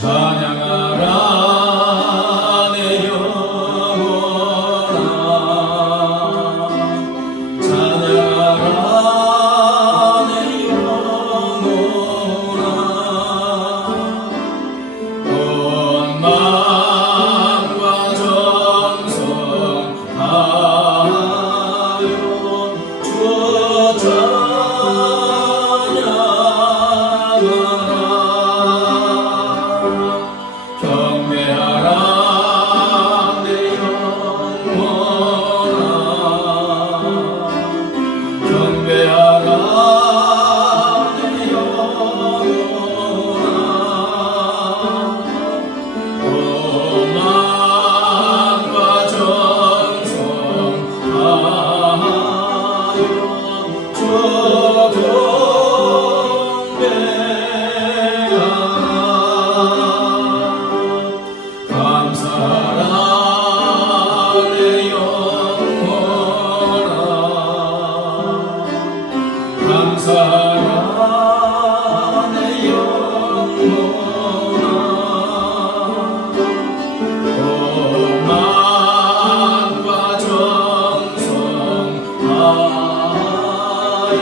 찬양하라 내 영혼아 찬양하라 내 영혼아 온 마음과 정성 다하여 주 경배하라 내 영혼아 경배하라 내 영혼아 온 마음과 정성 다하여 주 감사하라 내 영혼아 감사하라 내 영혼아 온 마음과 정성 다하여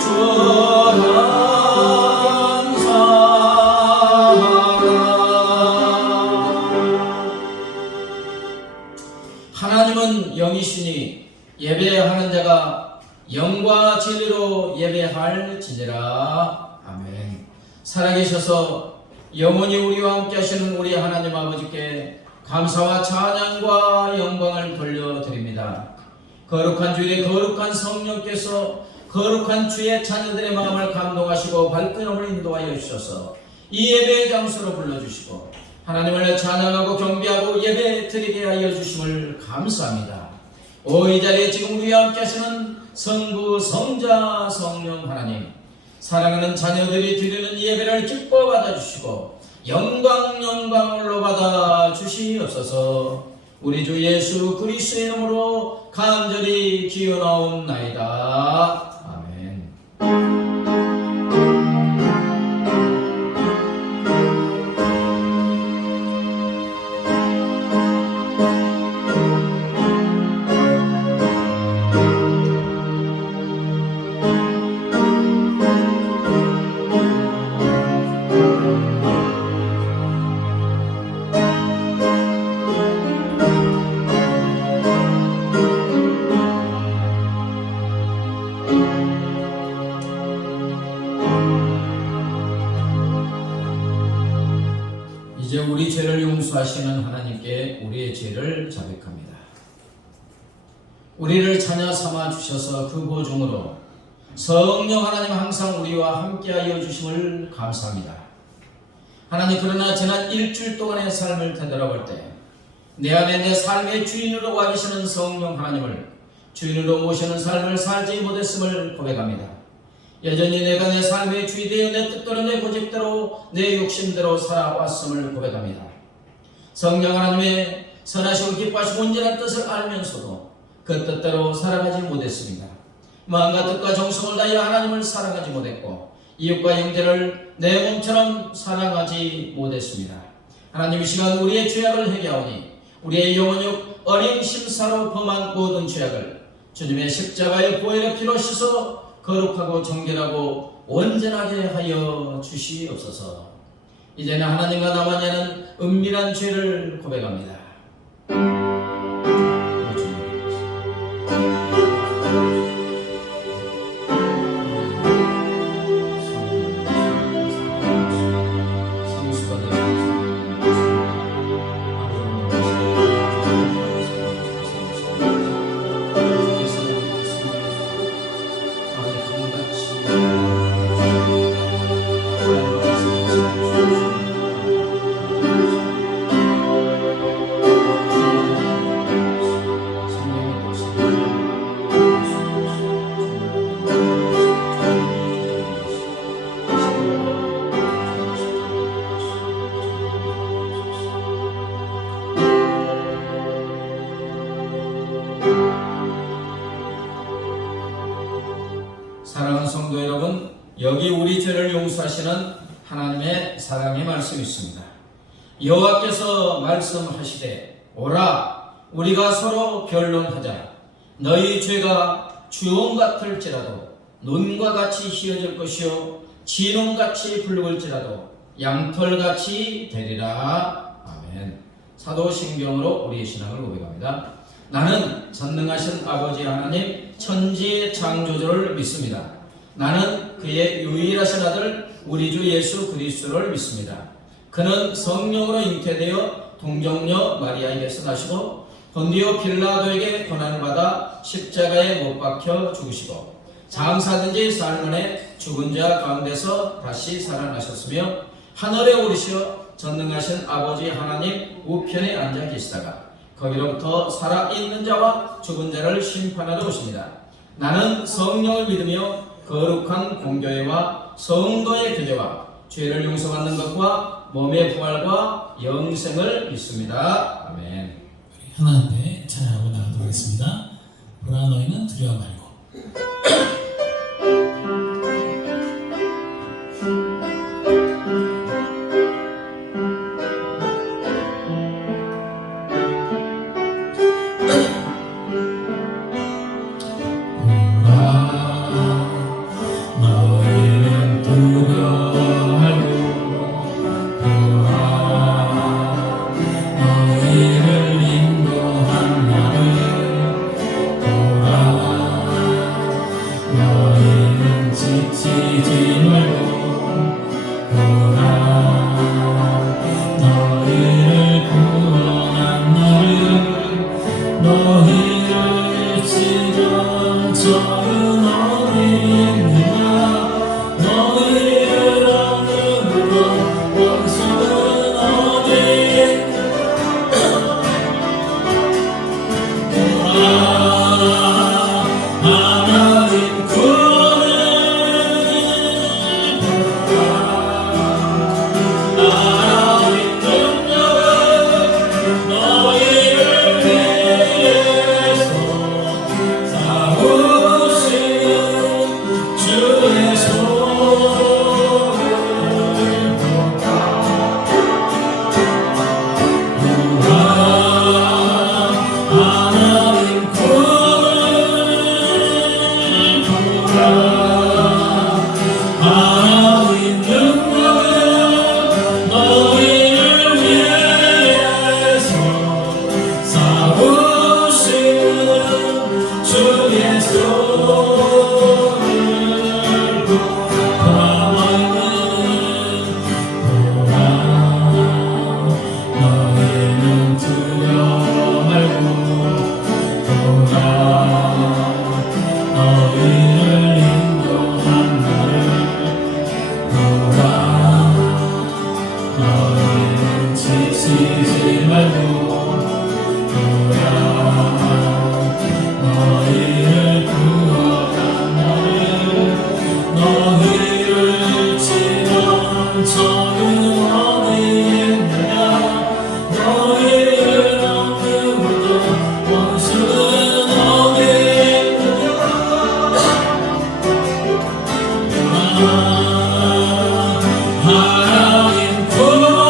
주 하나님은 영이시니 예배하는 자가 영과 진리로 예배할지니라. 아멘. 살아계셔서 영원히 우리와 함께 하시는 우리 하나님 아버지께 감사와 찬양과 영광을 돌려드립니다. 거룩한 주일에 거룩한 성령께서 거룩한 주의 자녀들의 마음을 감동하시고 발걸음을 인도하여 주셔서 이 예배의 장소로 불러주시고 하나님을 찬양하고 경배하고 예배 드리게 하여 주심을 감사합니다. 이 자리에 지금 우리와 함께 하시는 성부, 성자, 성령 하나님, 사랑하는 자녀들이 드리는 예배를 기뻐 받아주시고 영광을로 받아주시옵소서. 우리 주 예수 그리스도의 이름으로 간절히 기원하옵나이다. 아멘. 이제 우리 죄를 용서하시는 하나님께 우리의 죄를 자백합니다. 우리를 자녀 삼아 주셔서 그 보증으로 성령 하나님 항상 우리와 함께하여 주심을 감사합니다. 하나님, 그러나 지난 일주일 동안의 삶을 되돌아볼 때 내 안에 내 삶의 주인으로 와 계시는 성령 하나님을 주인으로 모시는 삶을 살지 못했음을 고백합니다. 여전히 내가 내 삶의 주이 되어 내 뜻대로 내 고집대로 내 욕심대로 살아왔음을 고백합니다. 성령 하나님의 선하시고 기뻐하시고 온전한 뜻을 알면서도 그 뜻대로 살아가지 못했습니다. 마음과 뜻과 정성을 다하여 하나님을 사랑하지 못했고 이웃과 형제를 내 몸처럼 사랑하지 못했습니다. 하나님, 이 시간 우리의 죄악을 회개하오니 우리의 영혼육 어린 심사로 범한 모든 죄악을 주님의 십자가의 보혈의 피로 씻어 거룩하고 정결하고 온전하게 하여 주시옵소서. 이제는 하나님과 나만이 하는 은밀한 죄를 고백합니다. 사랑의 말씀이 있습니다. 여호와께서 말씀하시되 오라 우리가 서로 변론하자. 너희 죄가 주홍 같을지라도 논과 같이 희어질 것이요 진홍같이 붉을지라도 양털같이 되리라. 아멘. 사도신경으로 우리의 신앙을 고백합니다. 나는 전능하신 아버지 하나님 천지의 창조주를 믿습니다. 나는 그의 유일하신 아들 우리 주 예수 그리스도를 믿습니다. 그는 성령으로 잉태되어 동정녀 마리아에게서 나시고 본디오 빌라도에게 고난을 받아 십자가에 못 박혀 죽으시고 장사든지 사흘만에 죽은 자 가운데서 다시 살아나셨으며 하늘에 오르시어 전능하신 아버지 하나님 우편에 앉아 계시다가 거기로부터 살아있는 자와 죽은 자를 심판하러 오십니다. 나는 성령을 믿으며 거룩한 공교회와 성도의 교제와 죄를 용서받는 것과 몸의 부활과 영생을 믿습니다. 아멘. 하나님께 찬양하고 나가도록 하겠습니다. 보라 너희는 두려워 말고. 하나님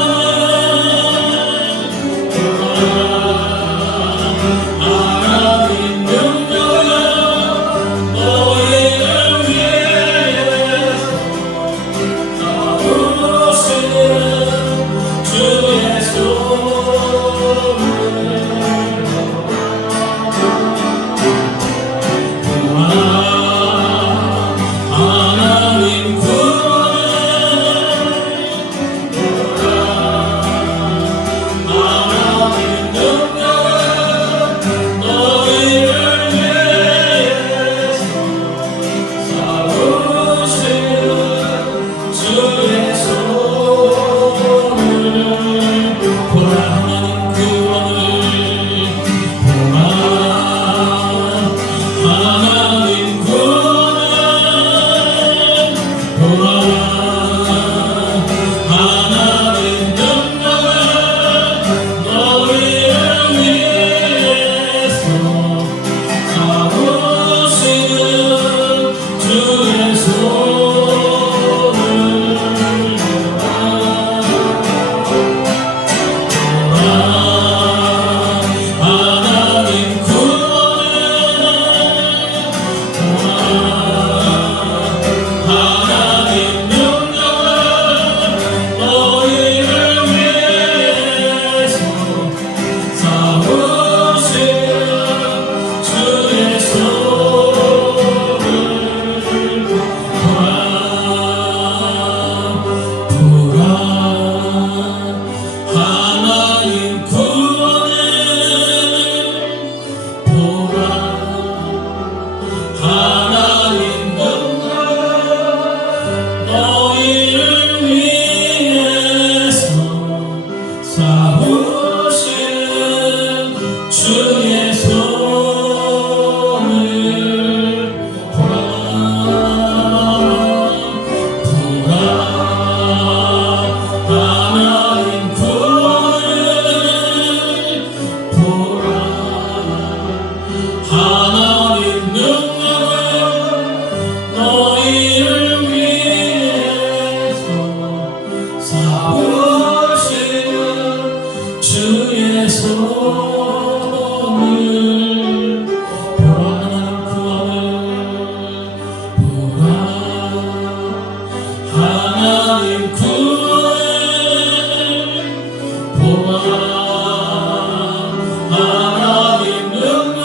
하나님 능력은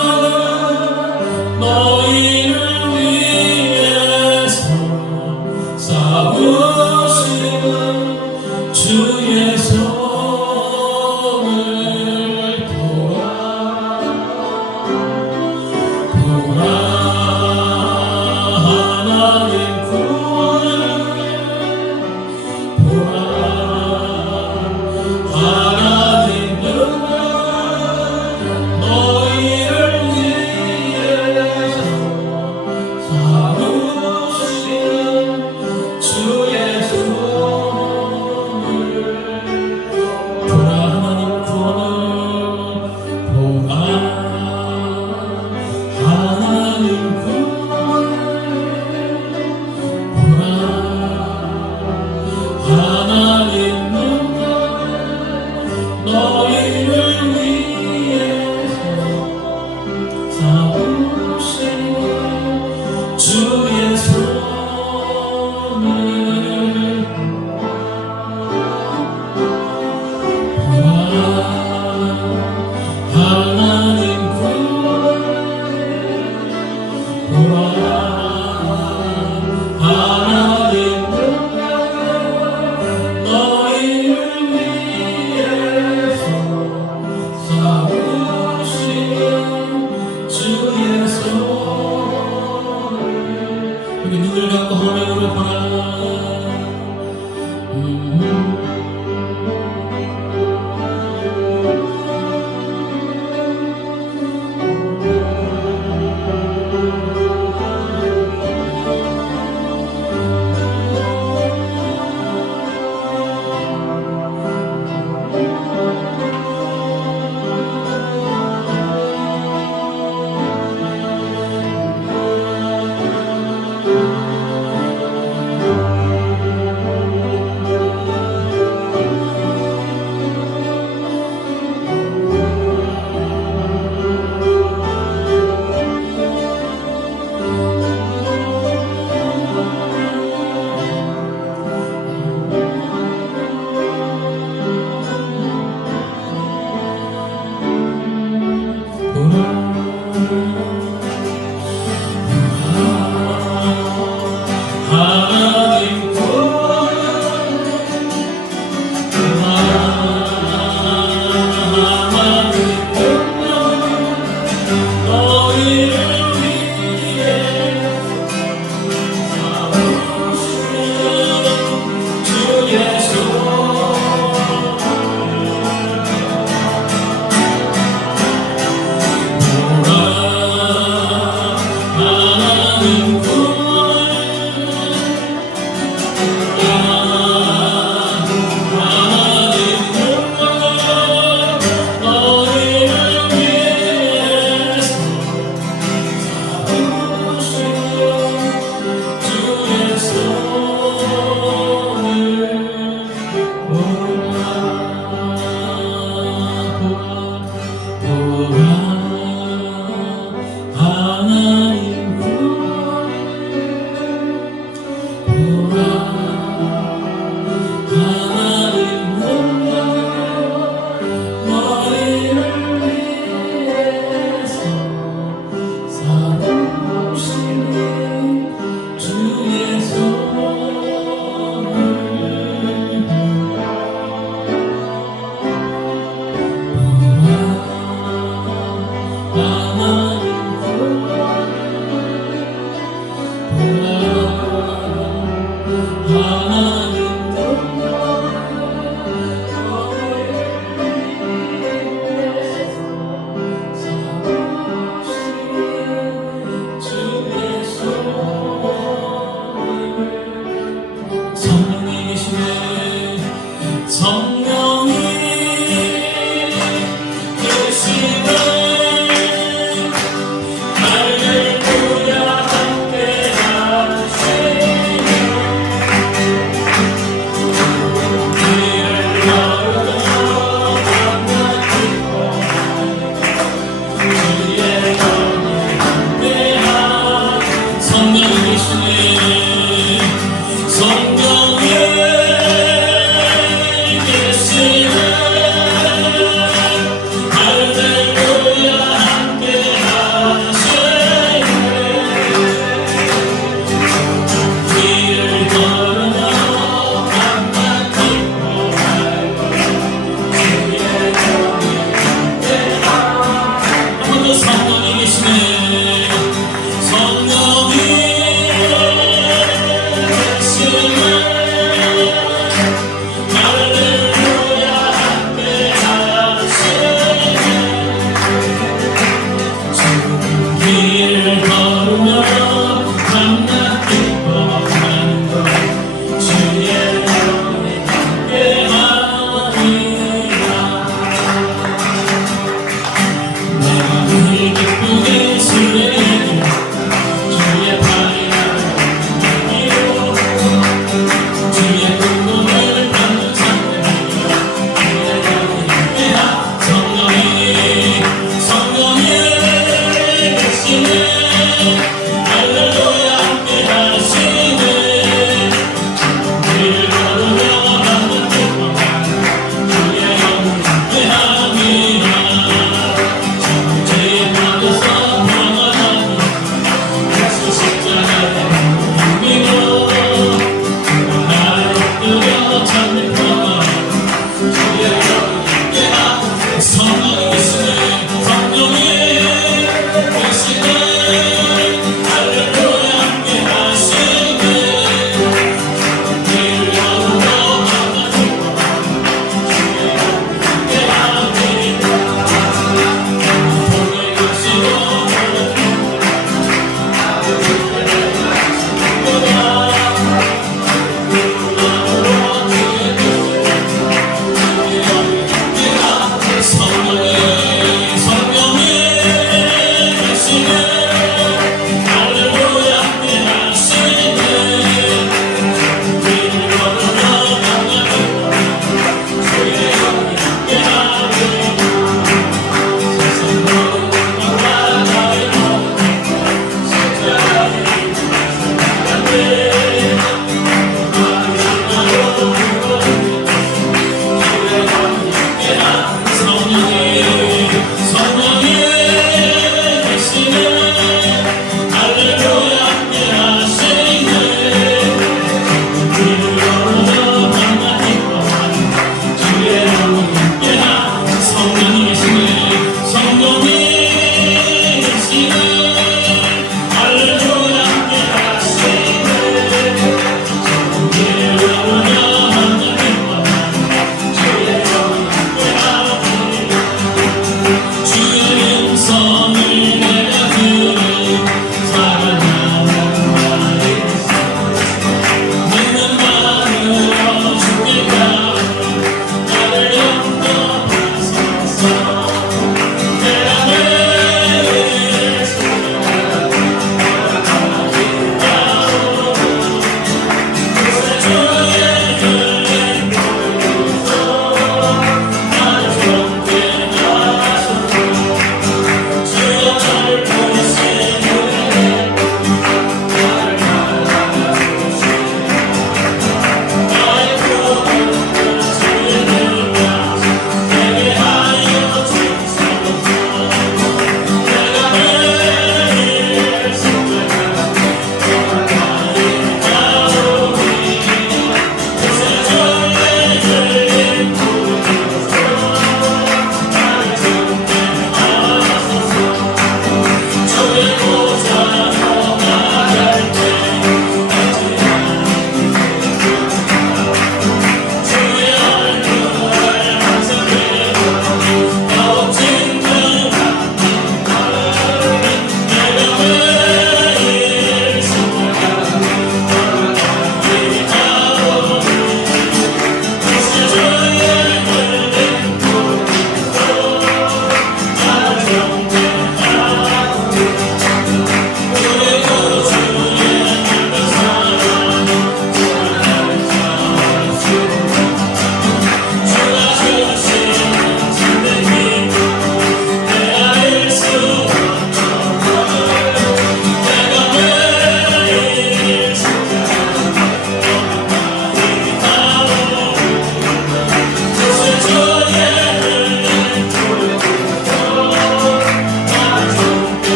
너희를 위해서 싸우시는 주의 손을 보라 하나님 구원을 보라 하나님 능력은 너희를 위해서 싸우시는 주의 손을 보라 하나님 구원을 보라 하나님 구원을 보라 하나님 능력은 너희를 위해서 싸우시는 주의 손을 보라 하나님 구원을 보라 하나님 능력은 너희를 위해서 싸우시는 주의 손을 우리 눈을 감고 화면으로 보라 하나님 구원을 하나님 능력은 너희를 위해 싸우시는 주의 성령의 계시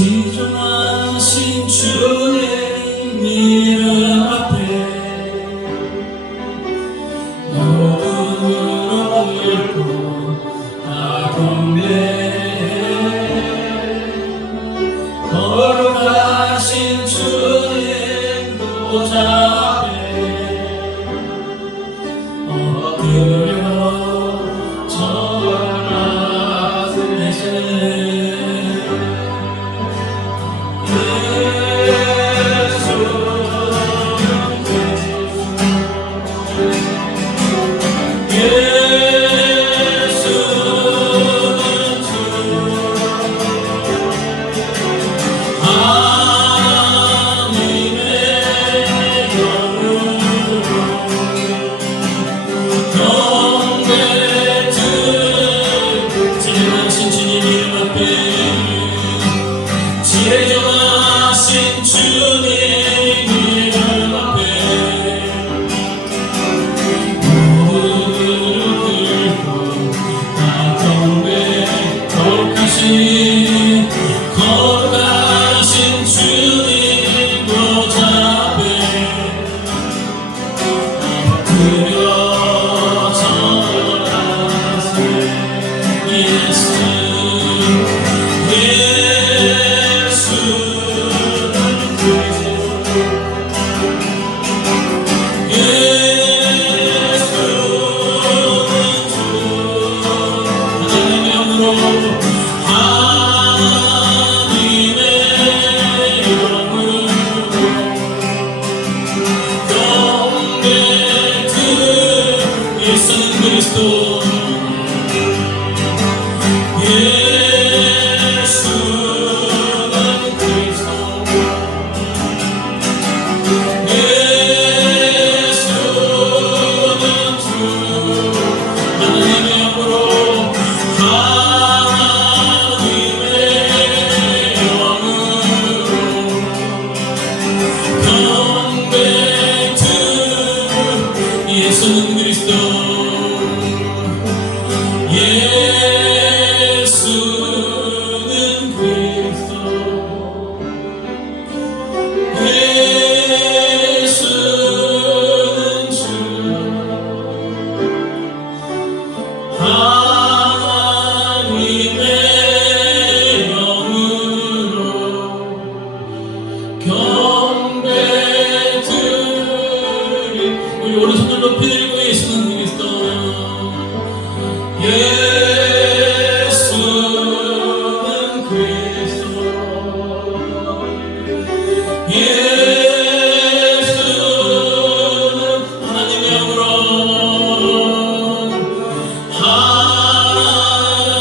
지존하신 주님 이름 앞에 무릎으로 꿇고 다 경배해 거룩하신 주님 보좌 앞에 엎드려 지혜정하신 주님 이름 앞에 무릎을 꿇고 다 경배 거룩하신 주님 보좌 앞에 엎드려 절하세 예수 예수는 그리스도 예수는 그리스도 예수는 그리스도 예수는 주 하나님의 영으로 경배드리 우리 오른손을 높이 들고 예수는 그리스도 예수는 그리스도 예수는 하나님의 영으로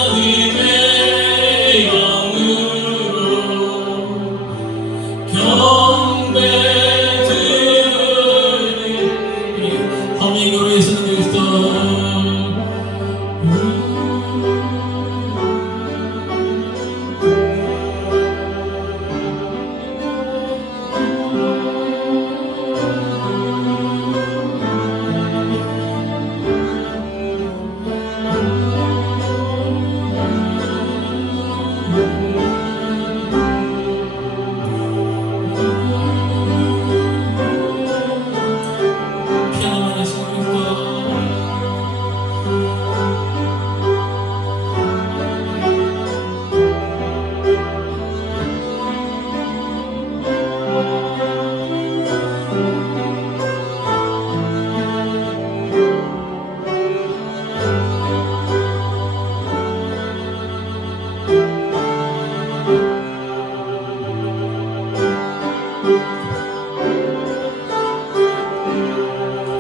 하나님의 영으로 경배드리 허밍으로 예수는 그리스도 피아노만 예수는 그리스도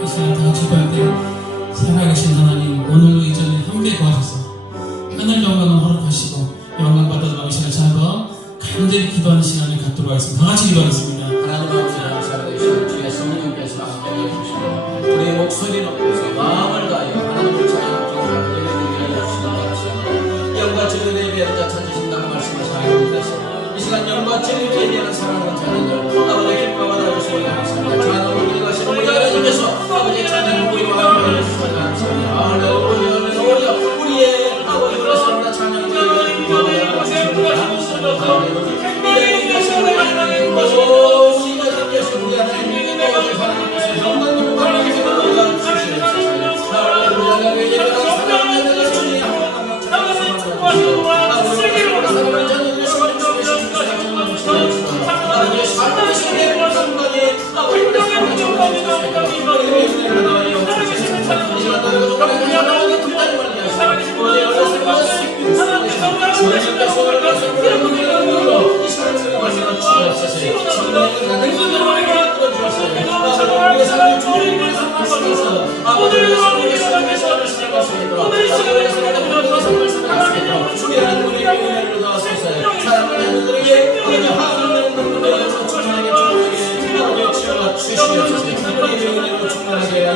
이 시간 다 기도할 때 살아계신 하나님 오늘도 이 전에 함께 도와주셔서 하늘 영광을 허락하시고 영광 받아들라고 이 시간 한번 간절히 기도하는 시간을 갖도록 하겠습니다. 다 같이 기도하겠습니다. 하나님 아버지 감사드리시고 주의 성령께서 함께 해주시고 우리의 목소리로 마음을 다하여 하나님을 찬양하고 예배드리게 해주시는 것입니다. 영과 진리를 예배하는 자 찾으신다고 말씀하시는 믿으시고 이 시간 영과 진리를 예배하는 사랑하는 자녀들 아버지 기뻐하다 주시고 감사합니다. 찬양을 드리가시는 우리 하나님께서 아버지의 찬양을 우리와 함께 해주시고 감사합니다. 할렐루야 할렐루야 우리의 아버지 그렇습니다. 찬양을 드리고 기뻐하다 주시고 감사합니다.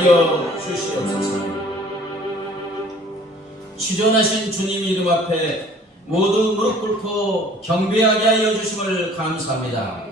하여 주시옵소서. 취존하신 주님 이름 앞에 모두 무릎 꿇고 경배하게 하여 주심을 감사합니다.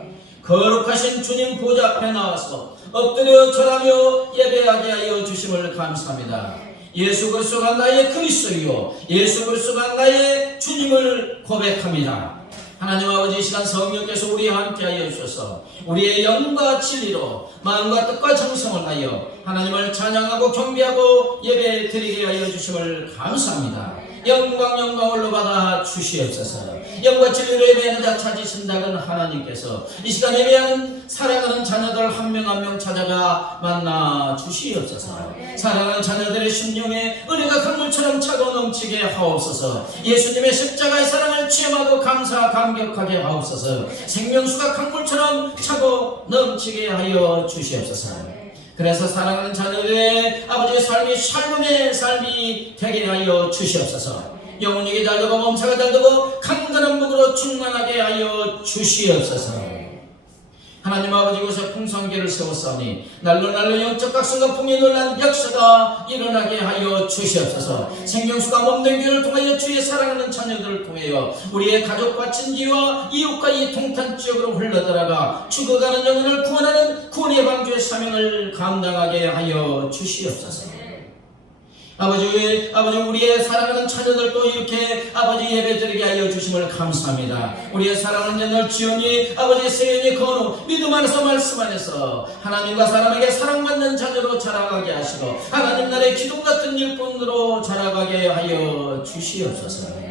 거룩하신 주님 보좌 앞에 나와서 엎드려 절하며 예배하게 하여 주심을 감사합니다. 예수 그리스도가 나의 그리스도이요 예수 그리스도가 나의 주님을 고백합니다. 하나님 아버지, 이 시간 성령께서 우리와 함께하여 주셔서 우리의 영과 진리로 마음과 뜻과 정성을 하여 하나님을 찬양하고 경배하고 예배 드리게 하여 주심을 감사합니다. 영광을 받아 주시옵소서. 영과 진리로 예배하는 자 찾으신다는 하나님께서 이 시간 예배하는 사랑하는 자녀들 한 명 한 명 찾아가 만나 주시옵소서. 사랑하는 자녀들의 심령에 은혜가 강물처럼 차고 넘치게 하옵소서. 예수님의 십자가의 사랑을 체험하고 감사 감격하게 하옵소서. 생명수가 강물처럼 차고 넘치게 하여 주시옵소서. 그래서 사랑하는 자녀들의 아버지의 삶이 샬롬의 삶이 되게 하여 주시옵소서. 영혼에게 잘되고 몸사가 잘되고 강건한 복으로 충만하게 하여 주시옵소서. 하나님 아버지, 이곳에 풍성계를 세웠사오니 날로 영적 각성과 풍에 놀란 역사가 일어나게 하여 주시옵소서. 생명수가 몸된 교회를 통하여 주의 사랑하는 자녀들을 통하여 우리의 가족과 친지와 이웃과 이 동탄 지역으로 흘러들어가 죽어가는 영혼을 구원하는 구원의 방주의 사명을 감당하게 하여 주시옵소서. 아버지, 우리의 사랑하는 자녀들도 이렇게 아버지 예배드리게 하여 주심을 감사합니다. 우리의 사랑하는 자녀 지연이 아버지 세연이 건우 믿음 안에서 말씀 안에서 하나님과 사람에게 사랑받는 자녀로 자라가게 하시고 하나님 나라의 기둥 같은 일꾼으로 자라가게 하여 주시옵소서.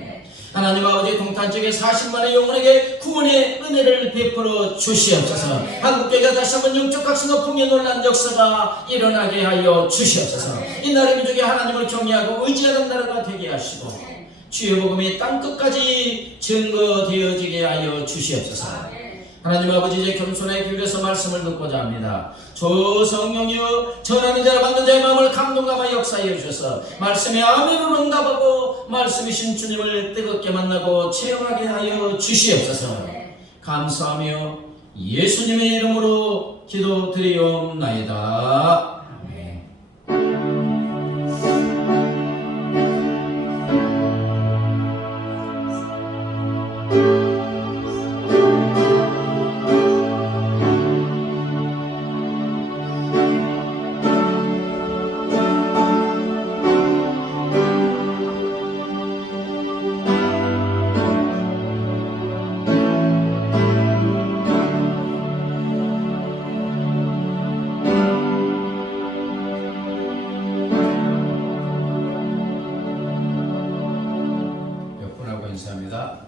하나님 아버지, 동탄지역의 40만의 영혼에게 구원의 은혜를 베풀어 주시옵소서. 한국교회가 다시 한번 영적 각성과 풍에 놀란 역사가 일어나게 하여 주시옵소서. 이 나라 민족이 하나님을 경외하고 의지하는 나라가 되게 하시고 주의 복음이 땅끝까지 증거되어지게 하여 주시옵소서. 하나님 아버지, 이제 겸손하게 기울여서 말씀을 듣고자 합니다. 조 성령이여, 전하는 자와 받는 자의 마음을 감동감아 역사하여 주셔서 말씀에 아멘으로 응답하고 말씀이신 주님을 뜨겁게 만나고 체험하게 하여 주시옵소서. 감사하며 예수님의 이름으로 기도드리옵나이다.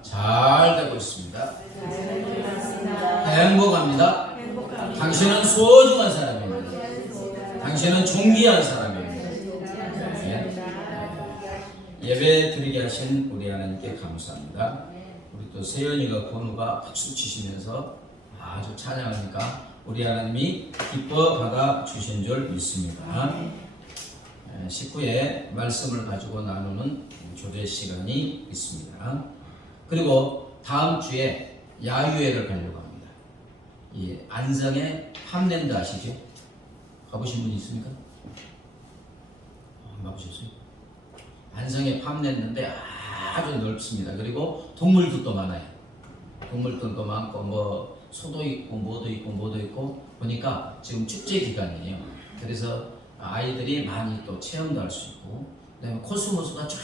잘 되고 있습니다. 행복합니다. 당신은 소중한 사람입니다. 당신은 존귀한 사람입니다. 예배 드리게 하신 우리 하나님께 감사합니다. 우리 또 세연이가 건우가 박수 치시면서 아주 찬양하니까 우리 하나님이 기뻐 받아 주신 줄 믿습니다. 19회 말씀을 가지고 나누는 교대 시간이 있습니다. 그리고 다음 주에 야유회를 가려고 합니다. 이 안성의 팜랜드 아시죠? 가보신 분 있습니까? 안 가보셨어요? 안성의 팜랜드인데 아주 넓습니다. 그리고 동물들도 많아요. 동물들도 많고 뭐 소도 있고 뭐도 있고 보니까 지금 축제 기간이에요. 그래서 아이들이 많이 또 체험도 할 수 있고, 그다음에 코스모스가 쫙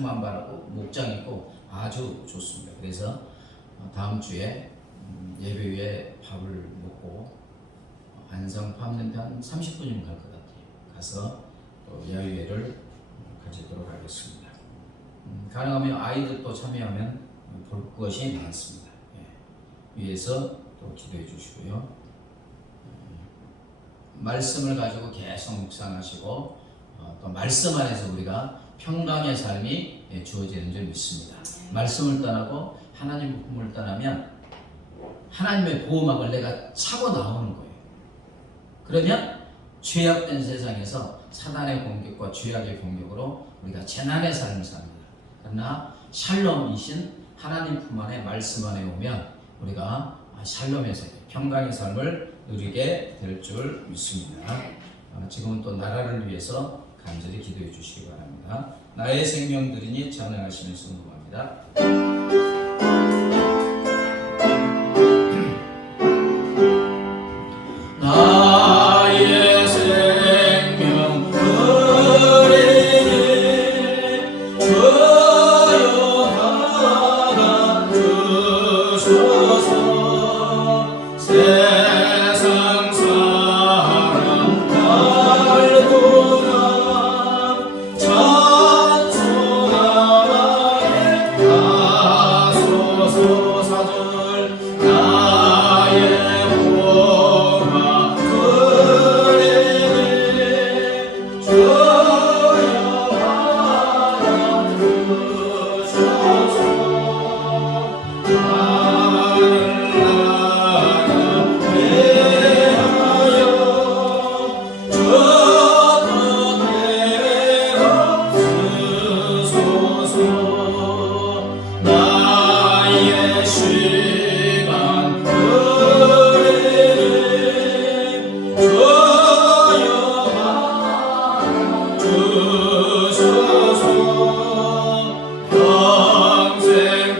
만발하고 목장 있고 아주 좋습니다. 그래서 다음 주에 예배 후에 밥을 먹고 안성 팜랜드 한 30분이면 갈 것 같아요. 가서 또 야유회를 가지도록 하겠습니다. 가능하면 아이들도 참여하면 볼 것이 많습니다. 위에서 또 기도해 주시고요. 말씀을 가지고 계속 묵상하시고 또 말씀 안에서 우리가 평강의 삶이 주어지는 줄 믿습니다. 말씀을 떠나고 하나님 복음을 떠나면 하나님의 보호막을 내가 차고 나오는 거예요. 그러면 죄악된 세상에서 사단의 공격과 죄악의 공격으로 우리가 재난의 삶을 삽니다. 그러나 샬롬이신 하나님 품 안에 말씀 안에 오면 우리가 샬롬의 세계, 평강의 삶을 누리게 될 줄 믿습니다. 지금은 또 나라를 위해서 간절히 기도해 주시기 바랍니다. 나의 생명 드리니 찬양하시며 순종합니다. 나의 생명 드리니 주여 받아 주소서. 세상 사랑 달구나 찬송하게 하소서. 사절 나의 호가 드리니 주여 받아 주소서. 나의 시간 드리니 주여 받아 주소서. 평생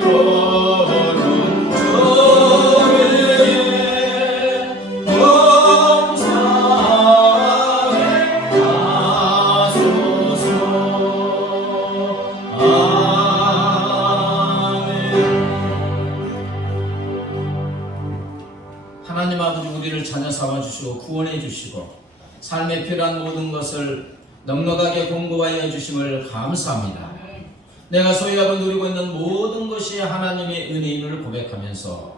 도는 주위에 봉사하게 하소서. 하나님 아버지, 우리를 자녀 삼아 주시고 구원해 주시고 삶에 필요한 모든 것을 넉넉하게 공급하여 주심을 감사합니다. 내가 소유하고 누리고 있는 모든 것이 하나님의 은혜임을 고백하면서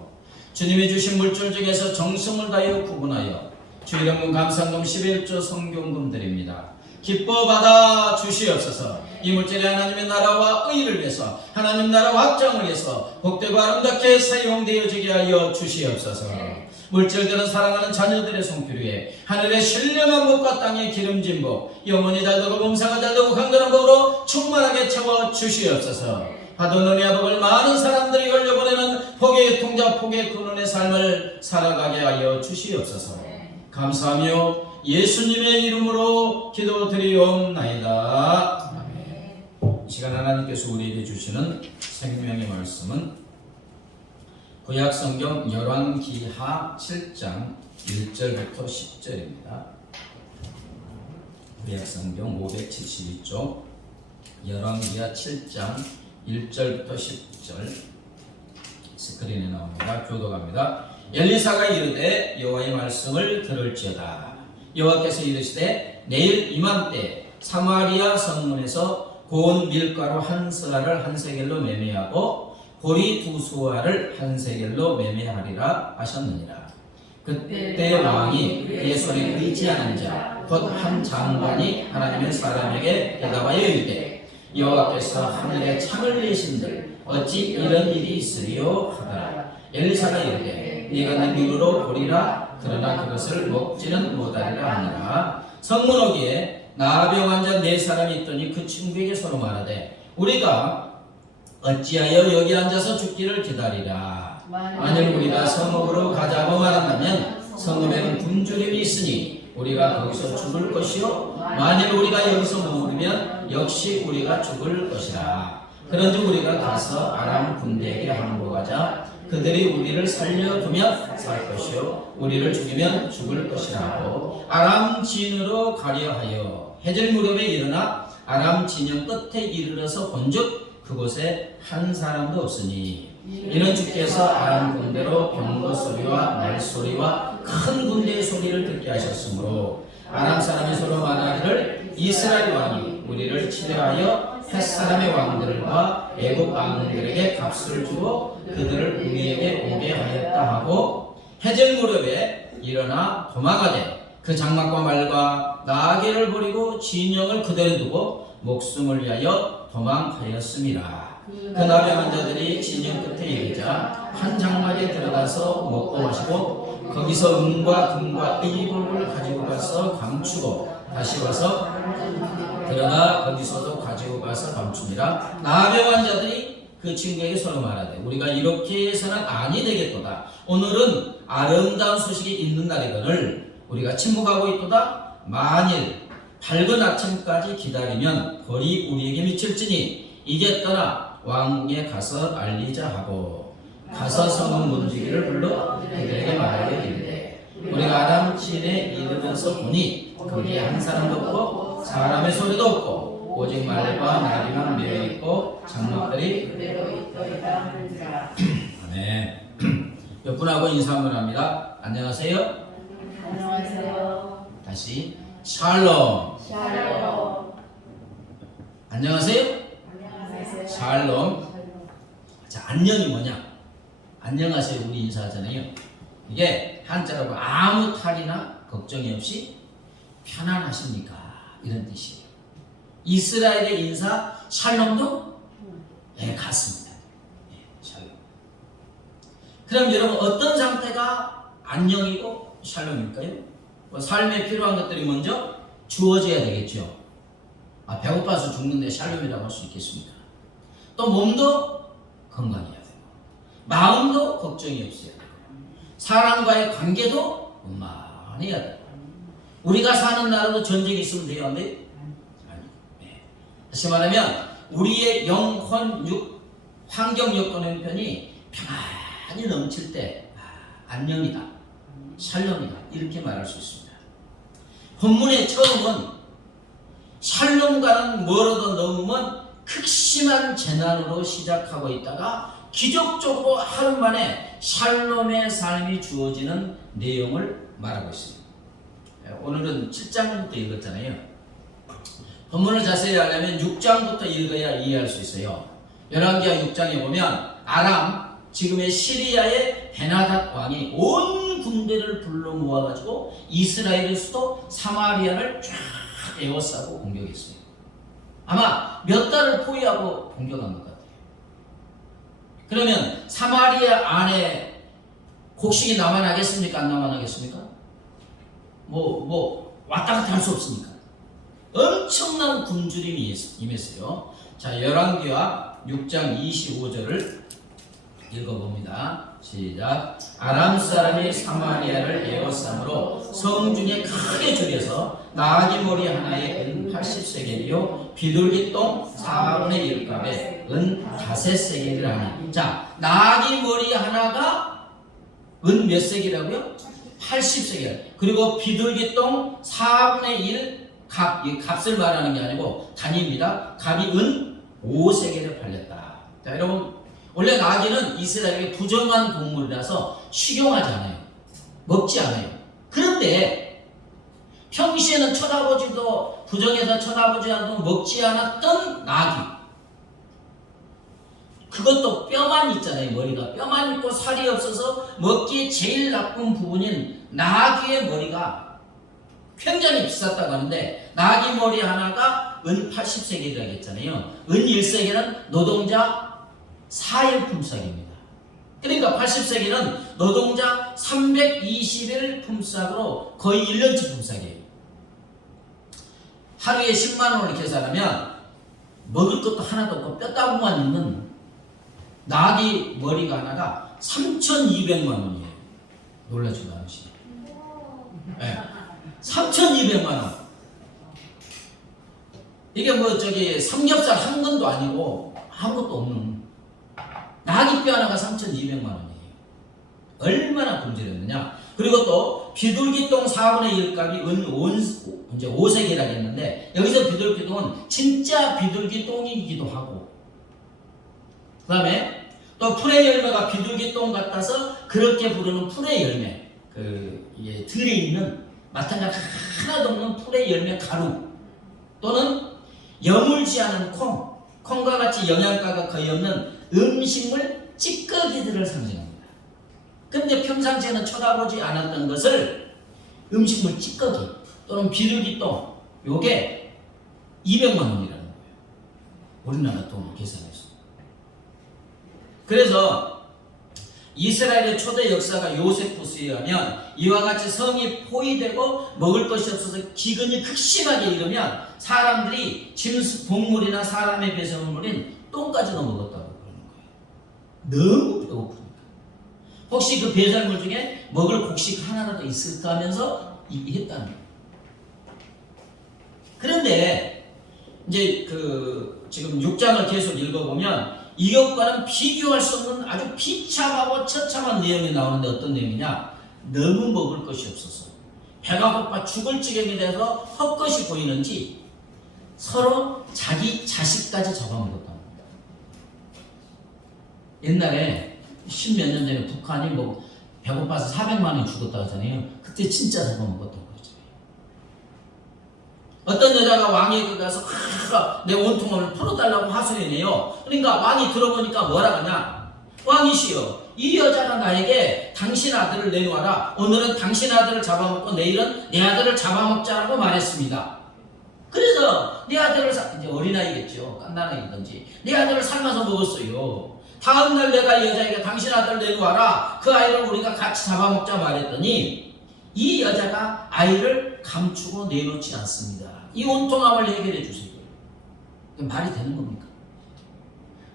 주님이 주신 물질 중에서 정성을 다하여 구분하여 주일연금 감사금 11조 성경금 드립니다. 기뻐 받아 주시옵소서. 이 물질이 하나님의 나라와 의를 위해서, 하나님 나라 확장을 위해서 복되고 아름답게 사용되어지게 하여 주시옵소서. 물질들은 사랑하는 자녀들의 손길 위에 하늘의 신령한 복과 땅의 기름진 복, 영혼이 잘되고 범사가 잘되고 강건한 복으로 충만하게 채워 주시옵소서. 받은 은혜와 복을 많은 사람들이 걸려보내는 복의 통자, 복의 근원의 삶을 살아가게 하여 주시옵소서. 감사하며 예수님의 이름으로 기도드리옵나이다. 이 시간 하나님께서 우리에게 주시는 생명의 말씀은 구약성경 열왕기하 7장 1절부터 10절입니다. 구약성경 572쪽 열왕기하 7장 1절부터 10절 스크린에 나옵니다. 교독합니다. 엘리사가 이르되 여호와의 말씀을 들을지어다. 여호와께서 이르시되 내일 이맘때 사마리아 성문에서 고운 밀가루 한 스가를 한 세겔로 매매하고 보리 두 수아를 한 세겔로 매매하리라 하셨느니라. 그때 왕이 그의 손에 의지하는 자 곧 한 장관이 하나님의 사람에게 대답하여 이르되 여호와께서 하늘에 창을 내신들 어찌 이런 일이 있으리요 하더라. 엘리사가 이르되 네가 내 눈으로 보리라. 그러나 그것을 먹지는 못하리라 하니라. 성문 어귀에 나병 환자 4사람이 있더니 그 친구에게 서로 말하되 우리가 어찌하여 여기 앉아서 죽기를 기다리라. 만일 우리가 성읍으로 가자고 말한다면 성읍에는 굶주림이 있으니 우리가 거기서 죽을 것이요 만일 우리가 여기서 머무르면 역시 우리가 죽을 것이라. 그런즉 우리가 가서 아람 군대에게 항복하자. 그들이 우리를 살려두면 살 것이요 우리를 죽이면 죽을 것이라 하고 아람 진으로 가려 하여 해질 무렵에 일어나 아람 진영 끝에 이르러서 본즉 그곳에 한 사람도 없으니 이는 주께서 아람 군대로 병거 소리와 말소리와 큰 군대의 소리를 듣게 하셨으므로 아람 사람이 서로 말하기를 이스라엘 왕이 우리를 치려하여 햇사람의 왕들과 애국 왕들에게 값을 주고 그들을 우리에게 오게 하였다 하고 해질 무렵에 일어나 도망하되 그 장막과 말과 나귀를 버리고 진영을 그대로 두고 목숨을 위하여 도망하였습니다. 그 나병한 자들이 진영 끝에 이르자 한 장막에 들어가서 먹고 마시고 거기서 은과 금과 의복을 가지고 가서 감추고 다시 와서 들어가 거기서도 가지고 가서 감추니라. 나병한 자들이 그 친구에게 서로 말하되 우리가 이렇게 해서는 아니 되겠도다. 오늘은 아름다운 소식이 있는 날이거늘 우리가 침묵하고 있도다. 만일 밝은 아침까지 기다리면 벌이 우리에게 미칠지니 이제 떠나 왕궁에 가서 알리자 하고 가서 성문 문지기를 불러 그들에게 말하여 이르되 우리가 아담 진에 이르면서 보니 거기에 한 사람도 없고 사람의 소리도 없고 오직 말과 나귀만 메어 있고 장막들이 그대로 있더이다 하는지라. 네. 몇 분하고 인사 한번 합니다. 안녕하세요. 안녕하세요. 다시 샬롬. 샬롬. 안녕하세요. 안녕하세요. 샬롬. 자, 안녕이 뭐냐? 안녕하세요 우리 인사하잖아요. 이게 한자로 아무 탈이나 걱정이 없이 편안하십니까? 이런 뜻이에요. 이스라엘의 인사 샬롬도 네, 같습니다. 네, 샬롬. 그럼 여러분 어떤 상태가 안녕이고 샬롬일까요? 뭐 삶에 필요한 것들이 먼저 주어져야 되겠죠. 배고파서 죽는데 샬롬이라고 할 수 있겠습니까? 또 몸도 건강해야 되고 마음도 걱정이 없어야 되고 사람과의 관계도 원만해야 되고 우리가 사는 나라도 전쟁이 있으면 돼요? 안 돼요? 아니요. 네. 다시 말하면 우리의 영혼, 환경 여건 형편이 평안히 넘칠 때 안녕이다, 샬롬이다 이렇게 말할 수 있습니다. 본문의 처음은 샬롬과는 멀어도 넘으면 극심한 재난으로 시작하고 있다가 기적적으로 하루 만에 샬롬의 삶이 주어지는 내용을 말하고 있습니다. 오늘은 7장부터 읽었잖아요. 본문을 자세히 알려면 6장부터 읽어야 이해할 수 있어요. 열왕기하 6장에 보면 아람, 지금의 시리아의 베나닷 왕이 온 군대를 불러 모아가지고 이스라엘의 수도 사마리아를 쫙 에워싸고 공격했어요. 아마 몇 달을 포위하고 공격한 것 같아요. 그러면 사마리아 안에 곡식이 남아나겠습니까? 안 남아나겠습니까? 왔다 갔다 할 수 없으니까. 엄청난 굶주림이 임했어요. 자, 열왕기하 6장 25절을 읽어봅니다. 시작. 아람 사람이 사마리아를 에워싸므로 성중에 크게 줄여서 나귀 머리 하나에 은 80세겔이요 비둘기똥 4분의 1값에 은 5세겔이라 하니. 자, 나귀 머리 하나가 은 몇 세겔이라고요? 80세겔. 그리고 비둘기똥 4분의 1 값, 이 값을 말하는 게 아니고 단위입니다. 값이 은 5세겔에 팔렸다. 자, 여러분, 원래 나귀는 이스라엘의 부정한 동물이라서 식용하지 않아요. 먹지 않아요. 그런데 평시에는 쳐다보지도 부정해서 쳐다보지 않고 먹지 않았던 나귀, 그것도 뼈만 있잖아요. 머리가 뼈만 있고 살이 없어서 먹기에 제일 나쁜 부분인 나귀의 머리가 굉장히 비쌌다고 하는데 나귀 머리 하나가 은 80세겔이라고 했잖아요. 은 1세겔은 노동자 4일 품삯입니다. 그러니까 80세겔은 노동자 320일 품삯으로 거의 1년치 품삯이에요. 하루에 10만 원을 계산하면 먹을 것도 하나도 없고 뼈다구만 있는 나귀 머리가 하나가 3,200만 원이에요. 놀라지도 않으시죠? 네. 3,200만 원. 이게 삼겹살 한 근도 아니고 아무것도 없는 나귀 뼈 하나가 3,200만 원이에요. 얼마나 굶주렸느냐. 그리고 또 비둘기똥 4분의 1 값이 은 5세겔이라고 했는데 여기서 비둘기똥은 진짜 비둘기똥이기도 하고 그 다음에 또 풀의 열매가 비둘기똥 같아서 그렇게 부르는 풀의 열매, 이게 들에 있는 마찬가지 하나도 없는 풀의 열매 가루 또는 여물지 않은 콩과 같이 영양가가 거의 없는 음식물 찌꺼기들을 상징합니다. 근데 평상시에는 쳐다보지 않았던 것을 음식물 찌꺼기 또는 비둘기똥, 요게 200만 원이라는 거예요. 우리나라 돈으로 계산해서. 그래서 이스라엘의 초대 역사가 요세푸스에 의하면 이와 같이 성이 포위되고 먹을 것이 없어서 기근이 극심하게 이르면 사람들이 동물이나 사람의 배설물인 똥까지도 먹었다고 그러는 거예요. 너무 배고프니까. 혹시 그 배설물 중에 먹을 곡식 하나라도 있을까 하면서 했다는 거예요. 그런데 이제 지금 6장을 계속 읽어보면 이것과는 비교할 수 없는 아주 비참하고 처참한 내용이 나오는데 어떤 내용이냐? 너무 먹을 것이 없어서 배가 고파 죽을 지경이 돼서 헛것이 보이는지 서로 자기 자식까지 잡아먹었다는 겁니다. 옛날에 10몇 년 전에 북한이 뭐 배고파서 400만 원이 죽었다고 하잖아요. 그때 진짜 잡아먹었다고 그러잖아요. 어떤 여자가 왕에게 가서 내 온통을 풀어달라고 하소연해요. 그러니까 왕이 들어보니까 뭐라 하냐? 왕이시여, 이 여자가 나에게 당신 아들을 내놓아라. 오늘은 당신 아들을 잡아먹고 내일은 내 아들을 잡아먹자라고 말했습니다. 그래서 내 아들을 이제 어린아이겠죠. 깐난아이든지 내 아들을 삶아서 먹었어요. 다음날 내가 이 여자에게 당신 아들을 내놓아라. 그 아이를 우리가 같이 잡아먹자 말했더니 이 여자가 아이를 감추고 내놓지 않습니다. 이 온통함을 해결해 주세요. 말이 되는 겁니까?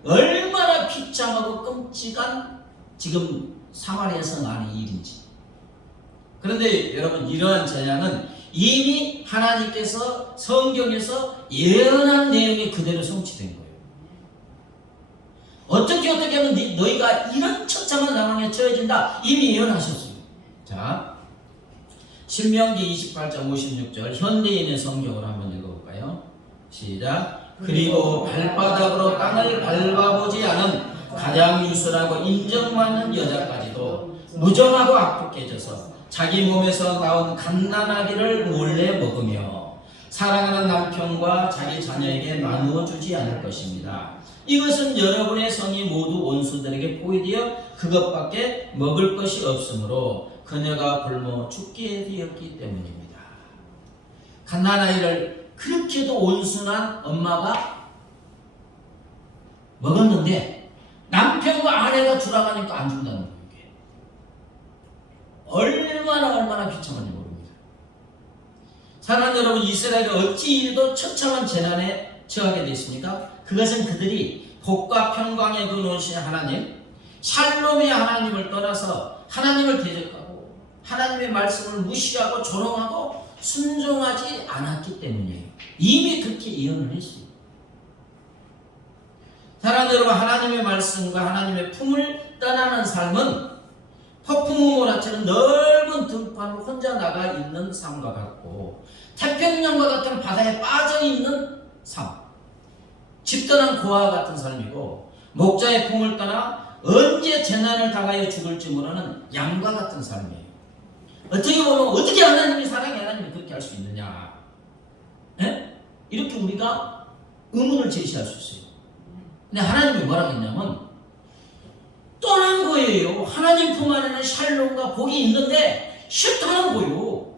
얼마나 비참하고 끔찍한 지금 사마리아에서 나는 일인지. 그런데 여러분, 이러한 재앙은 이미 하나님께서 성경에서 예언한 내용이 그대로 성취된 거예요. 어떻게 하면 너희가 이런 처참한 상황에 처해진다 이미 예언하셨어요. 자, 신명기 28장 56절 현대인의 성경을 한번 읽어볼까요? 시작. 그리고 발바닥으로 땅을 밟아보지 않은 가장 유순하고 인정받는 여자까지도 무정하고 악독해져서 자기 몸에서 나온 갓난아기를 몰래 먹으며 사랑하는 남편과 자기 자녀에게 나누어 주지 않을 것입니다. 이것은 여러분의 성이 모두 온수들에게 포위되어 그것밖에 먹을 것이 없으므로 그녀가 굶어 죽게 되었기 때문입니다. 갓난아이를 그렇게도 온순한 엄마가 먹었는데 남편과 아내가 주라고 하니까 안 준다는 거예요. 얼마나 비참한지 모릅니다. 사랑하는 여러분, 이스라엘이 어찌 이리도 처참한 재난에 처하게 됐습니까? 그것은 그들이 복과 평강의 그 논신 하나님, 샬롬의 하나님을 떠나서 하나님을 대적하고 하나님의 말씀을 무시하고 조롱하고 순종하지 않았기 때문이에요. 이미 그렇게 예언을 했어요. 사랑하는 여러분, 하나님의 말씀과 하나님의 품을 떠나는 삶은 폭풍우 몰아치는 넓은 등판을 혼자 나가 있는 삶과 같고 태평양과 같은 바다에 빠져 있는 삶, 집 떠난 고아와 같은 삶이고 목자의 품을 떠나 언제 재난을 당하여 죽을지 모르는 양과 같은 삶이에요. 어떻게 보면 어떻게 하나님이 사랑의 하나님이 그렇게 할 수 있느냐? 에? 이렇게 우리가 의문을 제시할 수 있어요. 근데 하나님이 뭐라고 했냐면 떠난 거예요. 하나님 품 안에는 샬롬과 복이 있는데 싫다는 거예요.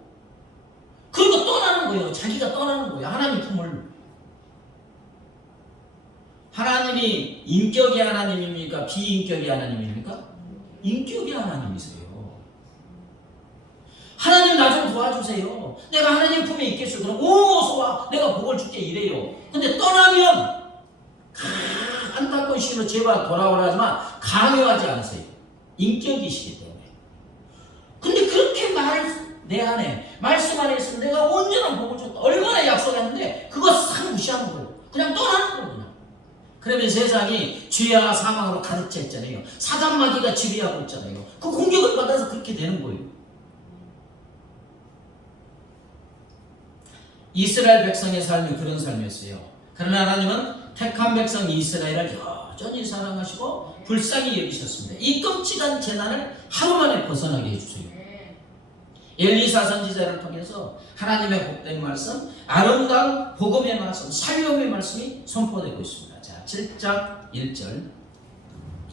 그리고 떠나는 거예요. 자기가 떠나는 거예요. 하나님 품을. 하나님이 인격의 하나님입니까? 비인격의 하나님입니까? 인격의 하나님이세요. 하나님 나 좀 도와주세요. 내가 하나님 품에 있겠어요. 그럼 어서 와. 내가 복을 줄게 이래요. 근데 떠나면 안타까운 시로 제발 돌아오라 하지만 강요하지 않으세요. 인격이시기 때문에. 근데 그렇게 내 안에 말씀 안에 있으면 내가 온전한 복을 줬다. 얼마나 약속했는데 그거 싹 무시하는 거예요. 그냥 떠나는 거예요. 그러면 세상이 죄와 사망으로 가득 차 있잖아요. 사단마귀가 지배하고 있잖아요. 그 공격을 받아서 그렇게 되는 거예요. 이스라엘 백성의 삶이 그런 삶이었어요. 그러나 하나님은 택한 백성 이스라엘을 여전히 사랑하시고 불쌍히 여기셨습니다. 이 끔찍한 재난을 하루 만에 벗어나게 해주세요. 엘리사 선지자를 통해서 하나님의 복된 말씀, 아름다운 복음의 말씀, 살림의 말씀이 선포되고 있습니다. 자, 7장 1절